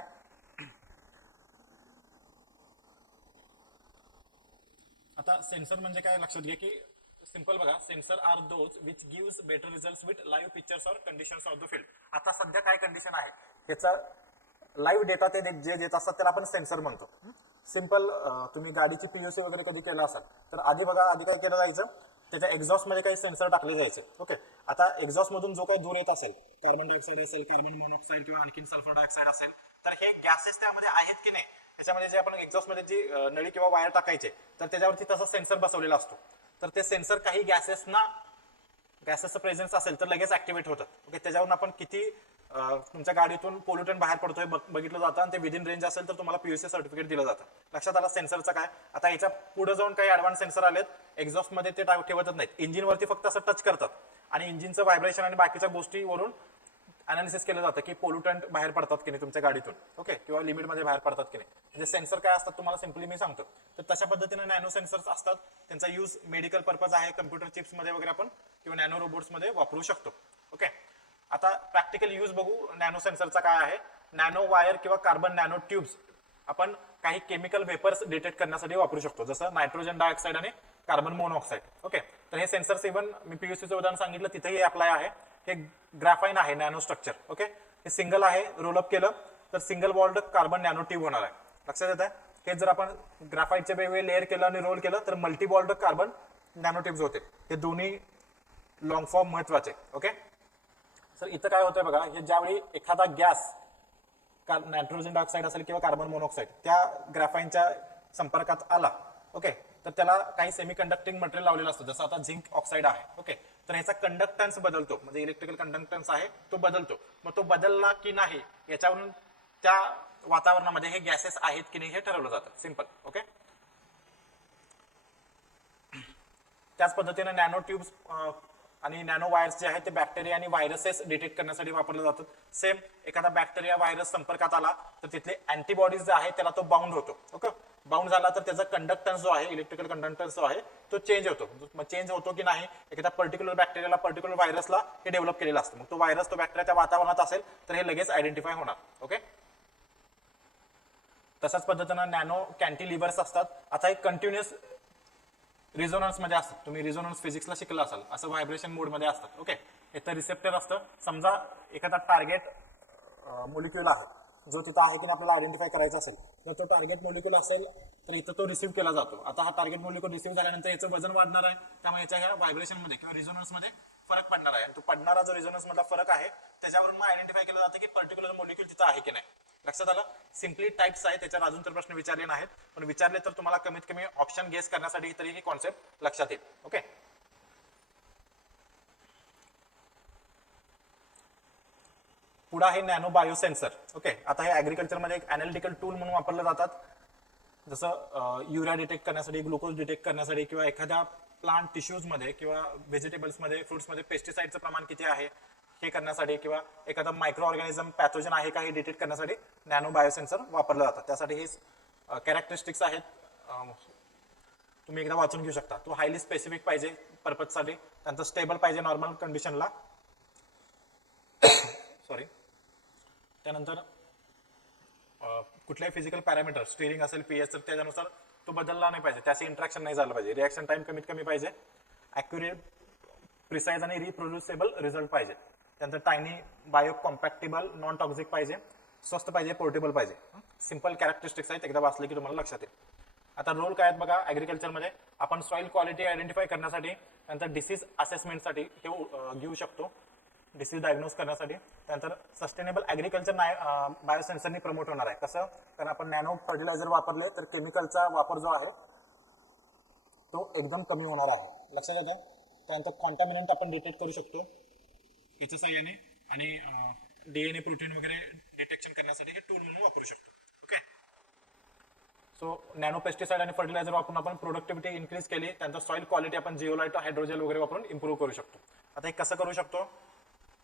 आता सेन्सर म्हणजे काय लक्षात घे की सिंपल बघा, sensor are those which gives better results with live pictures or conditions of the field. आता सध्या काय कंडिशन आहे ह्याचा लाईव्ह डेटा ते जे देत असतात त्याला आपण सेन्सर म्हणतो. सिंपल, तुम्ही गाडीची पीयूसी वगैरे कधी केलं असाल तर आधी बघा, आधी काय केलं जायचं, त्याच्या एक्झॉस्ट मध्ये काही सेन्सर टाकले जायचे. ओके, आता एक्झॉस्ट मधून जो काही धूर येत असेल, कार्बन डायऑक्साईड असेल, कार्बन मोनॉक्साईड किंवा आणखी सल्फर डायऑक्साईड असेल, तर हे गॅसेस त्यामध्ये आहेत की नाही, त्याच्यामध्ये जे आपण एक्झॉस्ट मध्ये जी नळी किंवा वायर टाकायचे तर त्याच्यावरती तसा सेन्सर बसवलेला असतो. तर ते सेन्सर काही गॅसेसचं प्रेझेन्स असेल तर लगेच ऍक्टिव्हेट होतात. ओके, त्याच्यावरून आपण किती तुमच्या गाडीतून पोल्युटंट बाहेर पडतोय बघितलं जातं आणि ते विदिन रेंज असेल तर तुम्हाला पीयूसी सर्टिफिकेट दिलं जातं. लक्षात आला सेन्सरचं काय. आता याच्या पुढे जाऊन काही ऍडव्हान्स सेन्सर आलेत, एक्झॉस्ट मध्ये ते ठेवतच नाहीत, इंजिनवरती फक्त असं टच करतात आणि इंजिनचं व्हायब्रेशन आणि बाकीच्या गोष्टीवरून अनालिसिस केलं जातं की पोल्युटंट बाहेर पडतात की नाही तुमच्या गाडीतून. ओके, किंवा लिमिटमध्ये बाहेर पडतात की नाही. म्हणजे सेन्सर काय असतात तुम्हाला सिंपली मी सांगतो. तर तशा पद्धतीने नॅनो सेन्सर्स असतात, त्यांचा यूज मेडिकल पर्पज आहे, कम्प्युटर चिप्स मध्ये वगैरे आपण किंवा नॅनो रोबोट्स मध्ये वापरू शकतो. ओके, आता प्रॅक्टिकल यूज बघू नॅनो सेन्सरचा काय आहे. नॅनो वायर किंवा कार्बन नॅनो ट्यूब्स आपण काही केमिकल वेपर्स डिटेक्ट करण्यासाठी वापरू शकतो, जसं नायट्रोजन डायऑक्साईड आणि कार्बन मोनॉक्साईड. ओके, तर हे सेन्सर्स इव्हन मी पीयूसीचं उदाहरण सांगितलं तिथेही अप्लाय आहे. हे ग्राफाईन आहे नॅनो स्ट्रक्चर. ओके, हे सिंगल आहे, रोलअप केलं तर single walled carbon nano tube होणार आहे. लक्षात येत आहे. हे जर आपण ग्राफाईटचे वेगवेगळे लेअर केलं आणि रोल केलं तर multi walled carbon nano tubes होते. हे दोन्ही लॉंग फॉर्म महत्वाचे. ओके, सर इथं काय होतंय बघा, हे ज्यावेळी एखादा गॅस नायट्रोजन डायऑक्साईड असेल किंवा कार्बन मोनॉक्साईड त्या ग्राफाईनच्या संपर्कात आला, ओके, तर त्याला काही सेमी कंडक्टिंग मटेरियल लावलेलं असतं, जसं आता झिंक ऑक्साईड आहे. ओके, तर ह्याचा कंडक्टन्स बदलतो, म्हणजे इलेक्ट्रिकल कंडक्टन्स आहे तो बदलतो. मग तो बदलला की नाही याच्यावरून त्या वातावरणामध्ये हे गॅसेस आहेत की नाही हे ठरवलं जातं. सिंपल. ओके, त्याच पद्धतीने नॅनो ट्यूब्स आणि नॅनो वायर्स जे आहेत ते बॅक्टेरिया आणि व्हायरसेस डिटेक्ट करण्यासाठी वापरले जातात. सेम एखादा बॅक्टेरिया व्हायरस संपर्कात आला तर तिथले अँटीबॉडीज जे आहे त्याला तो बाउंड होतो. ओके, बाउंड झाला तर त्याचा कंडक्टन्स जो आहे, इलेक्ट्रिकल कंडक्टन्स जो आहे तो चेंज होतो. मग चेंज होतो की नाही, एखाद्या पर्टिक्युलर बॅक्टेरियाला पर्टिक्युलर व्हायरसला हे डेव्हलप केलेलं असतं. मग तो व्हायरस तो बॅक्टेरिया त्या वातावरणात असेल तर हे लगेच आयडेंटिफाय होणार. ओके, तशाच पद्धतीनं नॅनो कॅन्टिलिव्हर्स असतात. आता एक कंटिन्युअस रिझोनन्स मध्ये असतात, तुम्ही रिझोनन्स फिजिक्सला शिकला असाल, असं व्हायब्रेशन मोड मध्ये असतात. ओके, इथं रिसेप्टर असतं. समजा एखादा टार्गेट मोलिक्यूल आहे जो तिथं आहे की नाही आपल्याला आयडेंटिफाय करायचा असेल, तर तो टार्गेट मोलिक्यूल असेल तर इथं तो रिसीव्ह केला जातो. आता हा टार्गेट मोलिक्यूल रिसीव्ह झाल्यानंतर याचं वजन वाढणार आहे, त्यामुळे याच्या ह्या व्हायब्रेशन मध्ये किंवा रिझोनन्स मध्ये फरक पडणार आहे. आणि तो पडणारा जो रिझोनन्स मधला फरक आहे त्याच्यावरून मग आयडेंटिफाय केलं जातं की पर्टिक्युलर मोलिक्यूल तिथं आहे की नाही. लक्षात आलं. सिम्पली टाइप्स आहे, त्याच्यावर अजून तर प्रश्न विचारले नाहीत, पण विचारले तर तुम्हाला कमीत कमी ऑप्शन गेस करण्यासाठी तरी ही कॉन्सेप्ट लक्षात येईल. ओके, पुढे आहे नॅनो बायोसेन्सर. ओके, आता हे ऍग्रिकल्चरमध्ये एक अॅनालिटिकल टूल म्हणून वापरले जातात, जसं युरिया डिटेक्ट करण्यासाठी, ग्लुकोज डिटेक्ट करण्यासाठी, किंवा एखाद्या प्लांट टिश्यूजमध्ये किंवा व्हेजिटेबल्समध्ये, फ्रुट्समध्ये पेस्टिसाइडचं प्रमाण किती आहे हे करण्यासाठी, किंवा एखादा मायक्रो ऑर्गॅनिझम पॅथोजन आहे का हे डिटेक्ट करण्यासाठी नॅनो बायोसेन्सर वापरलं जातं. त्यासाठी हे कॅरेक्टरिस्टिक्स आहेत, तुम्ही एकदा वाचून घेऊ शकता. तो हायली स्पेसिफिक पाहिजे पर्पजसाठी, त्यांचं स्टेबल पाहिजे नॉर्मल कंडिशनला. सॉरी, त्यानंतर कुठल्याही फिजिकल पॅरामीटर, स्टिअरिंग असेल, पीएच, तर त्याच्यानुसार तो बदलला नाही पाहिजे, त्याची इंट्रॅक्शन नाही झालं पाहिजे, रिॲक्शन टाइम कमीत कमी पाहिजे, ॲक्युरेट, प्रिसाइज आणि रिप्रोड्युसेबल रिझल्ट पाहिजे. त्यानंतर टायनी, बायो कॉम्पॅक्टेबल, नॉन टॉक्सिक पाहिजे, स्वस्त पाहिजे, पोर्टेबल पाहिजे. सिंपल कॅरेक्टरिस्टिक्स आहेत, एकदा वाचले की तुम्हाला लक्षात येईल. आता रोल काय आहेत बघा ऍग्रिकल्चरमध्ये, आपण सॉइल क्वालिटी आयडेंटिफाय करण्यासाठी, त्यानंतर डिसीज असेसमेंटसाठी हे घेऊ शकतो, डिसीज डायग्नोज करण्यासाठी. त्यानंतर सस्टेनेबल ऍग्रिकल्चर बायोसेन्सरनी प्रमोट होणार आहे. कसं, कारण आपण नॅनो फर्टिलायझर वापरले तर केमिकलचा वापर जो आहे तो एकदम कमी होणार आहे. लक्षात येतं. त्यानंतर कॉन्टॅमिनंट आपण डिटेक्ट करू शकतो याच्या साह्याने, आणि डीएनए प्रोटीन वगैरे डिटेक्शन करण्यासाठी हे टूल म्हणून वापरू शकतो. ओके, सो नॅनो पेस्टिसाइड आणि फर्टिलायझर वापरून आपण प्रोडक्टिव्हिटी इन्क्रीज केली. त्यानंतर सॉइल क्वालिटी आपण जिओलाइट, हायड्रोजेल वगैरे वापरून इम्प्रूव्ह करू शकतो. आता हे कसं करू शकतो,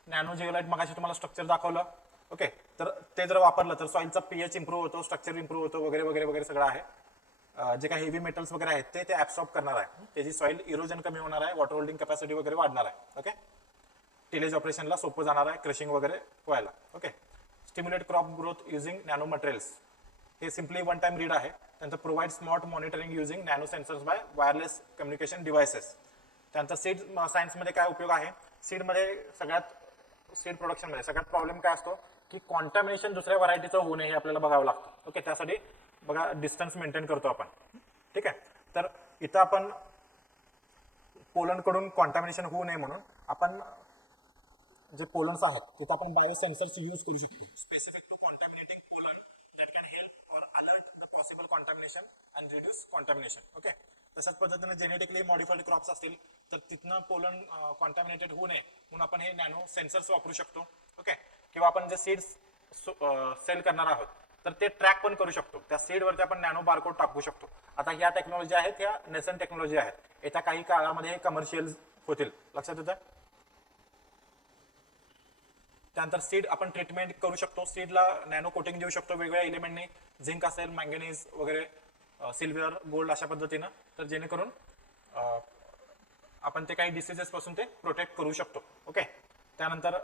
नॅनो जिओलाइट मगाशी तुम्हाला स्ट्रक्चर दाखवलं. ओके, तर ते जर वापरलं तर सॉइलचा पीएच इम्प्रूव्ह होतो, स्ट्रक्चर इम्प्रूव्ह होतो, वगैरे वगैरे वगैरे सगळं आहे. जे काही हेवी मेटल्स वगैरे आहेत ते ऍब्सॉर्ब करणार आहे, त्याची सॉइल इरोजन कमी होणार आहे, वॉटर होल्डिंग कॅपॅसिटी वगैरे वाढणार आहे. ओके, टिलेज ऑपरेशनला सोपं जाणार आहे, क्रशिंग वगैरे व्हायला. Okay, stimulate crop growth using nano materials, हे सिम्पली वन टाइम रीड आहे. त्यानंतर provide smart monitoring using nano sensors by wireless communication devices. त्यानंतर सीड सायन्समध्ये काय उपयोग आहे, सीडमध्ये सीड प्रोडक्शनमध्ये सगळ्यात प्रॉब्लेम काय असतो की कॉन्टॅमिनेशन दुसऱ्या व्हरायटीचं होऊ नये हे आपल्याला बघावं लागतं. ओके, त्यासाठी बघा डिस्टन्स मेंटेन करतो आपण. ठीक आहे, तर इथं आपण पोलंडकडून कॉन्टॅमिनेशन होऊ नये म्हणून आपण जे पोलन्स आहेत तिथं आपण बायोसेन्सर्स यूज करू शकतो, specific to contaminating pollen that can help or alert the possible contamination and reduce contamination. Okay, तशाच पद्धतीने जेनेटिकली मॉडिफाईड क्रॉप्स असतील तर तिथनं पोलन कॉन्टॅमिनेटेड होऊ नये म्हणून आपण हे नॅनो सेन्सर्स वापरू शकतो. ओके, किंवा आपण जे सीड्स सेल करणार आहोत तर ते ट्रॅक पण करू शकतो, त्या सीडवरती आपण नॅनो बारकोड टाकू शकतो. आता ह्या टेक्नॉलॉजी आहेत, ह्या नेसन टेक्नॉलॉजी आहेत, येत्या काही काळामध्ये हे कमर्शियल होतील. लक्षात येतं. त्यानंतर सीड आपण ट्रीटमेंट करू शकतो, सीडला नॅनो कोटिंग देऊ शकतो वेगवेगळ्या एलिमेंटने, झिंक असेल, मँगनीज वगैरे, सिल्वर, गोल्ड अशा पद्धतीनं, तर जेणेकरून आपण ते काही डिसीजेस पासून ते प्रोटेक्ट करू शकतो. ओके, त्यानंतर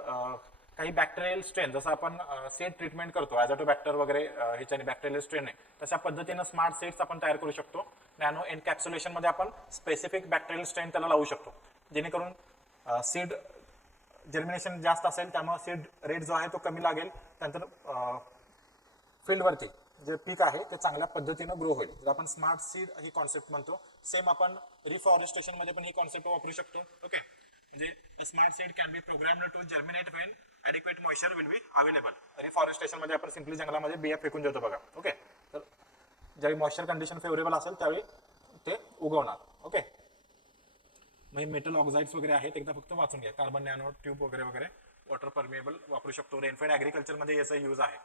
काही बॅक्टेरियल स्ट्रेन जसं आपण सीड ट्रीटमेंट करतो ॲझोटोबॅक्टर वगैरे ह्याच्याने बॅक्टेरियल स्ट्रेन आहे तशा पद्धतीनं स्मार्ट सीड्स आपण तयार करू शकतो. नॅनो एनकॅप्सुलेशन मध्ये आपण स्पेसिफिक बॅक्टेरियल स्ट्रेन त्याला लावू शकतो जेणेकरून सीड जर्मिनेशन जास्त असेल त्यामुळे सीड रेट जो आहे तो कमी लागेल. त्यानंतर फील्डवरती जे पीक आहे ते चांगल्या पद्धतीनं ग्रो होईल. जर आपण स्मार्ट सीड ही कॉन्सेप्ट म्हणतो सेम आपण रिफॉरेस्टेशन मध्ये पण ही कॉन्सेप्ट वापरू शकतो. ओके म्हणजे smart seed can be programmed to germinate when adequate moisture will be available. Reforestation मध्ये आपण सिम्पली जंगलामध्ये बिया फेकून देतो बघा. ओके तर ज्यावेळी मॉइश्चर कंडिशन फेवरेबल असेल त्यावेळी ते उगवणार. ओके म्हणजे मेटल ऑक्साइड्स वगैरे आहेत एकदा फक्त वाचून घ्या. कार्बन नॅनो ट्यूब वगैरे वगैरे वॉटर परमिएबल वापरू शकतो. रेनफेड ॲग्रिकल्चरमध्ये याचा यूज आहे.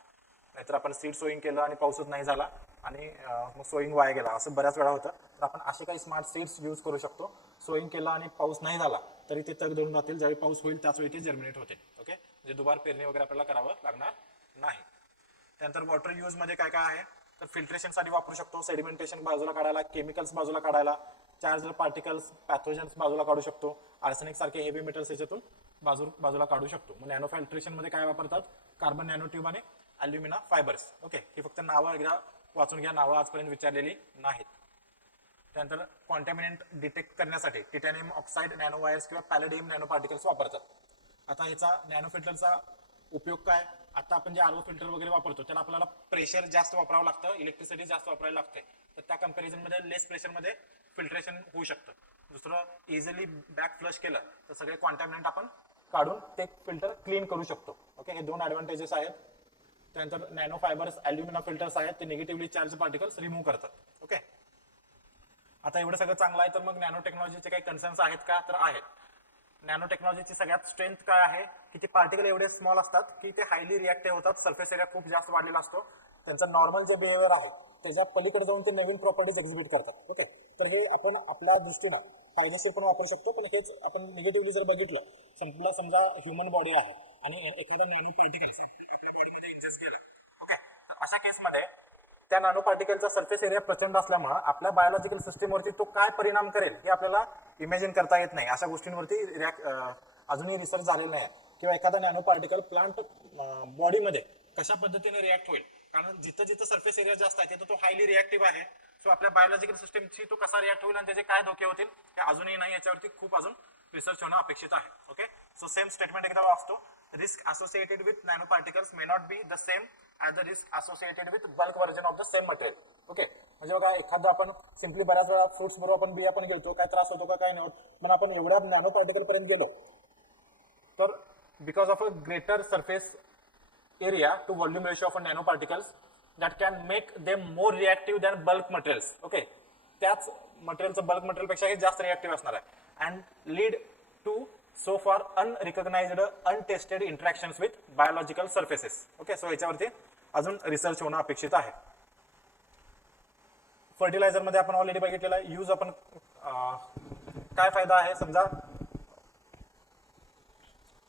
नाहीतर आपण सीड सोईंग केलं आणि पाऊसच नाही झाला आणि मग सोईंग वाया गेला असं बऱ्याच वेळा होतं. तर आपण असे काही स्मार्ट सीड्स यूज करू शकतो. सोईंग केला आणि पाऊस नाही झाला तरी ते तग धरून राहतील. ज्यावेळी पाऊस होईल त्याच वेळी ते जर्मिनेट होते. ओके म्हणजे दुबार पेरणी वगैरे आपल्याला करावं लागणार नाही. त्यानंतर वॉटर यूज मध्ये काय काय आहे तर फिल्ट्रेशनसाठी वापरू शकतो. सेडिमेंटेशन बाजूला काढायला, केमिकल्स बाजूला काढायला, चार्ज पार्टिकल्स पॅथोजन्स बाजूला काढू शकतो. आर्सेनिक सारखे हेवी मेटल्स याच्यातून बाजूला काढू शकतो. मग नॅनो फिल्ट्रेशन मध्ये काय वापरतात कार्बन नॅनो ट्यूब आणि अल्युमिना फायबर्स. ओके ही फक्त नावं एकदा वाचून घ्या. नावं आजपर्यंत विचारलेली नाहीत. त्यानंतर कॉन्टॅमिनेंट डिटेक्ट करण्यासाठी टिटॅनियम ऑक्साईड नॅनो वायर्स किंवा पॅलेडियम नॅनो पार्टिकल्स वापरतात. आता ह्याचा नॅनो फिल्टरचा उपयोग काय आता आपण जे आरओ फिल्टर वगैरे वापरतो त्याला आपल्याला प्रेशर जास्त वापरावं लागतं, इलेक्ट्रिसिटी जास्त वापरायला लागते. तर त्या कम्पॅरिझन मध्ये लेस प्रेशरमध्ये फिल्ट्रेशन होऊ शकतं. दुसरं इझिली बॅक फ्लश केलं तर सगळे कॉन्टॅमिनेंट आपण काढून ते फिल्टर क्लीन करू शकतो. ओके हे दोन ॲडव्हान्टेजेस आहेत. त्यानंतर नॅनो फायबर्स अल्युमिना फिल्टर्स आहेत ते निगेटिव्हली चार्ज पार्टिकल्स रिमूव्ह करतात. ओके आता एवढं सगळं चांगलं आहे तर मग नॅनो टेक्नॉलॉजीचे काही कन्सर्न्स आहेत का तर आहेत. नॅनो टेक्नॉलॉजीची सगळ्यात स्ट्रेंथ काय आहे की ते पार्टिकल एवढे स्मॉल असतात की ते हायली रिॲक्टिव्ह होतात. सरफेस एरिया खूप जास्त वाढलेला असतो. त्यांचा नॉर्मल जे बिहेवियर आहे त्याच्या पलीकडे जाऊन ते नवीन प्रॉपर्टीज एक्झिबिट करतात. ओके तर हे आपण आपल्या दृष्टीनं फायदेशीर पण वापरू शकतो. पण हेच आपण निगेटिव्हली जर बघितलं समजा ह्युमन बॉडी आहे आणि एखादा नॅनो पार्टिकल अशा केसमध्ये त्या नॅनो पार्टिकलचा सरफेस एरिया प्रचंड असल्यामुळे आपल्या बायोलॉजिकल सिस्टीमवरती तो काय परिणाम करेल हे आपल्याला इमॅजिन करता येत नाही. अशा गोष्टींवरती अजूनही रिसर्च झालेला नाही. किंवा एखादा नॅनो पार्टिकल प्लांट बॉडीमध्ये कशा पद्धतीने रिॲक्ट होईल कारण जिथं जिथं सरफेस एरिया जास्त आहे तिथं तो हायली रिॲक्टिव्ह आहे. सो आपल्या बायोलॉजिकल सिस्टीमची तो कसा रिॲक्ट होईल आणि त्याचे काय धोके होतील हे अजूनही नाही. याच्यावरती खूप अजून रिसर्च होणं अपेक्षित आहे. ओके सो सेम स्टेटमेंट एकदा वाचतो. Risk associated with nano particles may not be the same as the risk associated with bulk version of the same material. Okay म्हणजे बघा एखादा आपण सिम्पली बऱ्याच वेळा फ्रुट्स बरोबर आपण बिया पण घेतो काय त्रास होतो का काय नाही होत. पण आपण एवढ्या नॅनो पार्टिकल पर्यंत गेलो तर because of a greater surface area to volume ratio of a nanoparticles that can make them more reactive than bulk materials. Okay त्याच मटेरियलचं बल्क मटेरियल पेक्षा हे जास्त रिॲक्टिव्ह असणार आहे अँड लीड टू सो फार unrecognised untested interactions with biological surfaces. Okay so याच्यावरती अजून research होणं अपेक्षित आहे. फर्टिलायझर मध्ये आपण ऑलरेडी बघितलेला यूज आपण काय फायदा आहे समजा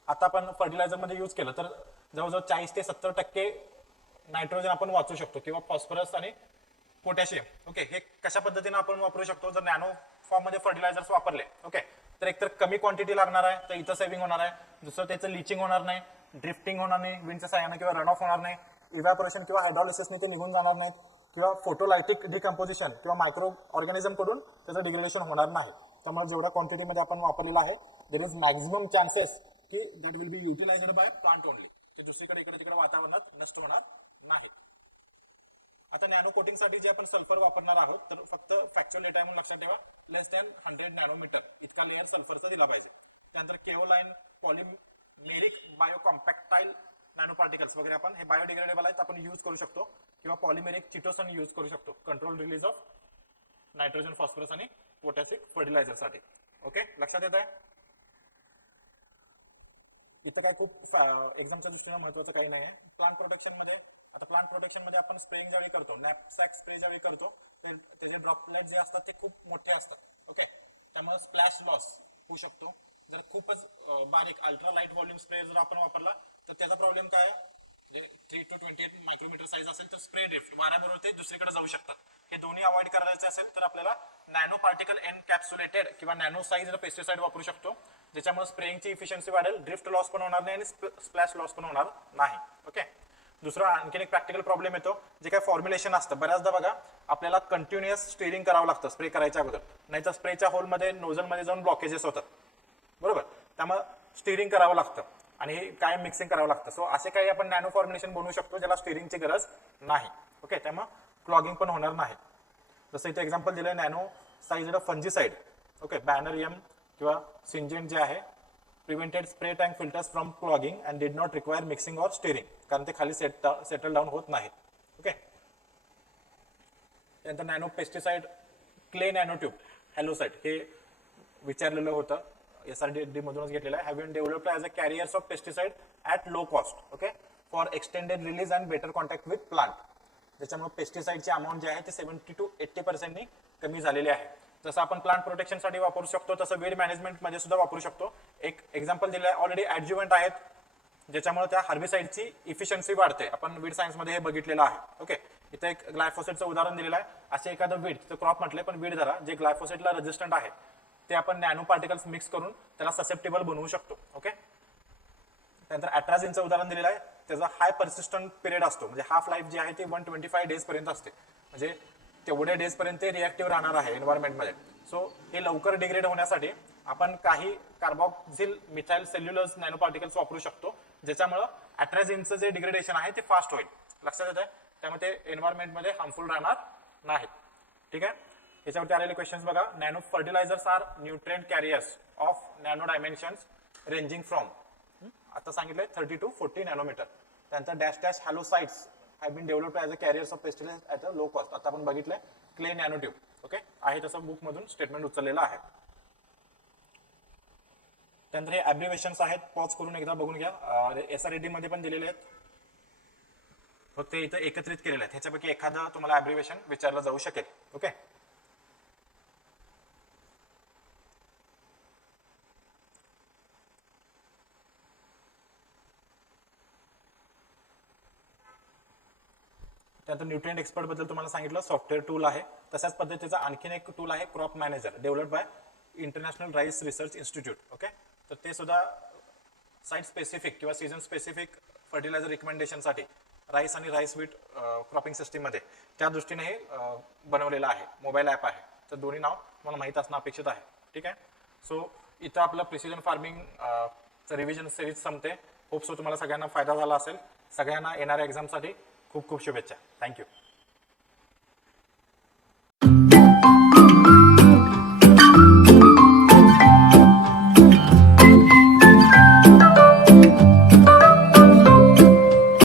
आता आपण फर्टिलायझर मध्ये यूज केलं तर जवळजवळ 40 ते 70% नायट्रोजन आपण वाचू शकतो किंवा फॉस्फरस आणि पोटॅशियम. ओके हे कशा पद्धतीने आपण वापरू शकतो जर नॅनो फॉर्म मध्ये फर्टिलायझर्स वापरले. ओके तर एकतर कमी क्वांटिटी लागणार आहे तर इथं सेव्हिंग होणार आहे. दुसरं त्याचं लिचिंग होणार नाही, ड्रिफ्टिंग होणार नाही विंडच्या साह्याने किंवा रन ऑफ होणार नाही, इव्हॅपोरेशन किंवा हायड्रॉलिसिसने ते निघून जाणार नाहीत किंवा फोटोलायटिक डिकम्पोजिशन किंवा मायक्रो ऑर्गॅनिझम कडून त्याचं डिग्रेडेशन होणार नाही. त्यामुळे जेवढ्या क्वांटिटीमध्ये आपण वापरलेला आहे देर इज मॅक्झिमम चान्सेस की that will be utilised by plant only. ते दुसरीकडे इकडे तिकडे वातावरणात नष्ट होणार नाही. आता नॅनो कोटिंगसाठी जे आपण सल्फर वापरणार आहोत तर फक्त फॅक्च्युअल डेटा म्हणून लक्षात ठेवा लेस दॅन 100 नॅनोमीटर इतका लेअर सल्फरचा दिला पाहिजे. त्यानंतर केओलाइन पॉलिमेरिक बायोकॉम्पॅक्टाइल नॅनो पार्टिकल्स वगैरे आपण हे बायोडिग्रेडेबल आहेत आपण यूज करू शकतो किंवा पॉलिमेरिक चिटोसन यूज करू शकतो control release of nitrogen phosphorus आणि पोटॅशिक फर्टिलायझरसाठी. ओके लक्षात येत आहे. इथं काय खूप एक्झामच्या दृष्टीने महत्वाचं काही नाही आहे. प्लांट प्रोटेक्शन मध्ये आता प्लांट प्रोटेक्शन मध्ये आपण स्प्रेइंग ज्यावेळी करतो नॅपसॅक स्प्रे ज्यावेळी करतो त्याचे ड्रॉपलेट जे असतात ते खूप मोठे असतात. ओके त्यामुळे स्प्लॅश लॉस होऊ शकतो. जर खूपच बारीक अल्ट्रा लाईट व्हॉल्यूम स्प्रे जर आपण वापरला तर त्याचा प्रॉब्लेम काय आहे 3 to 28 मायक्रोमीटर साईज असेल तर स्प्रे ड्रिफ्ट वाऱ्याबरोबर ते दुसरीकडे जाऊ शकतात. हे दोन्ही अवॉइड करायचे असेल तर आपल्याला नॅनो पार्टिकल एनकॅप्सुलेटेड किंवा नॅनो साईज पेस्टिसाइड वापरू शकतो. ज्याच्यामुळे स्प्रेइंगची इफिशियन्सी वाढेल, ड्रिफ्ट लॉस पण होणार नाही आणि स्प्लॅश लॉस पण होणार नाही. ओके. दुसरा आणखीन एक प्रॅक्टिकल प्रॉब्लेम येतो, जे काय फॉर्म्युलेशन असतं. बऱ्याचदा बघा आपल्याला कंटिन्युअस स्टीअरिंग करावं लागतं स्प्रे करायच्या अगोदर, नाहीतर स्प्रेच्या होलमध्ये नोझलमध्ये जाऊन ब्लॉकेजेस होतात, बरोबर. त्यामुळे स्टीअरिंग करावं लागतं आणि हे काय मिक्सिंग करावं लागतं. सो असे काही आपण नॅनो फॉर्म्युलेशन बनवू शकतो ज्याला स्टीअरिंगची गरज नाही. ओके. त्यामुळे क्लॉगिंग पण होणार नाही. जसं इथे एक्झाम्पल दिलं नॅनो साईज फंजीसाइड. ओके. बॅनरियम किंवा सिंजेंट जे आहे, prevented spray tank filters from clogging and did not require mixing or stirring, कारण ते खाली सेटल डाऊन होत नाहीत. ओके. त्यानंतर nano pesticide clay nanotube halloysite हे विचारलेलं होतं, SRD मधूनच घेतलेलं आहे. Have been developed as a carriers of pesticide at low cost. Okay. For extended release and better contact with plant. त्याच्यामुळे पेस्टिसाइडची अमाऊंट जे आहे ते 70 to 80% कमी झालेली आहे. जसं आपण प्लांट प्रोटेक्शनसाठी वापरू शकतो तसं वीड मॅनेजमेंटमध्ये सुद्धा वापरू शकतो. एक एक्झाम्पल दिलं आहे, ऑलरेडी ॲडज्युव्हंट आहेत ज्याच्यामुळे त्या हर्बिसाइडची इफिशियन्सी वाढते. आपण वीड सायन्समध्ये हे बघितलेलं आहे. ओके. इथं एक ग्लायफोसेटचं उदाहरण दिलेलं आहे. असे एखादं वीड, तिथं क्रॉप म्हटलंय पण वीड जरा जे ग्लायफोसेटला रेजिस्टंट आहे ते आपण नॅनो पार्टिकल्स मिक्स करून त्याला ससेप्टेबल बनवू शकतो. ओके. त्यानंतर अॅट्राझिनचं उदाहरण दिलेलं आहे. त्याचा हाय परसिस्टंट पिरियड असतो, म्हणजे हाफ लाईफ जी आहे ती 125 डेज पर्यंत असते, म्हणजे तेवढ्या डेज पर्यंत ते रिॲक्टिव्ह राहणार आहे एन्व्हायरमेंटमध्ये. सो हे लवकर डिग्रेड होण्यासाठी आपण काही कार्बॉक्सिल मिथाइल सेल्युलोज नॅनो पार्टिकल्स वापरू शकतो, ज्याच्यामुळे अॅट्राझिनचं जे डिग्रेडेशन आहे ते फास्ट होईल. लक्षात येत आहे. त्यामुळे ते एन्व्हायरमेंटमध्ये हार्मफुल राहणार नाहीत. ठीक आहे. याच्यावरती आलेले क्वेश्चन्स बघा. Nano fertilizers are nutrient carriers of nano dimensions ranging from, आता सांगितलंय 30 to 40 नॅनोमीटर. त्यानंतर dash dash halloysites have been developed as a carriers of pesticides at a low cost. आता आपण बघितलंय क्ले नॅनो ट्यूब. ओके. आहे तसं book मधून statement उचललेलं आहे. त्यानंतर हे ॲब्रिव्हेशन्स आहेत, पॉज करून एकदा बघून घ्या. SRD मध्ये पण दिलेले आहेत, फक्त इथं एकत्रित केलेले आहेत. ह्याच्यापैकी एखादं तुम्हाला ॲब्रिव्हेशन विचारलं जाऊ शकेल. ओके. त्यानंतर न्यूट्रिएंट एक्सपर्ट बद्दल तुम्हाला सांगितलं, सॉफ्टवेअर टूल आहे. तशाच पद्धतीचा आणखीन एक टूल आहे crop manager, developed by International Rice Research Institute. Okay. तर ते सुद्धा साईट स्पेसिफिक किंवा सीझन स्पेसिफिक फर्टिलायझर रिकमेंडेशनसाठी राईस आणि राईस वीट क्रॉपिंग सिस्टीममध्ये त्या दृष्टीने हे बनवलेलं आहे. मोबाईल ॲप आहे. तर दोन्ही नाव तुम्हाला माहीत असणं अपेक्षित आहे. ठीक आहे. सो इथं आपलं प्रिसिजन फार्मिंग रिव्हिजन सिरीज संपते. होप सो तुम्हाला सगळ्यांना फायदा झाला असेल. सगळ्यांना येणाऱ्या एक्झामसाठी खूप खूप शुभेच्छा. थँक्यू.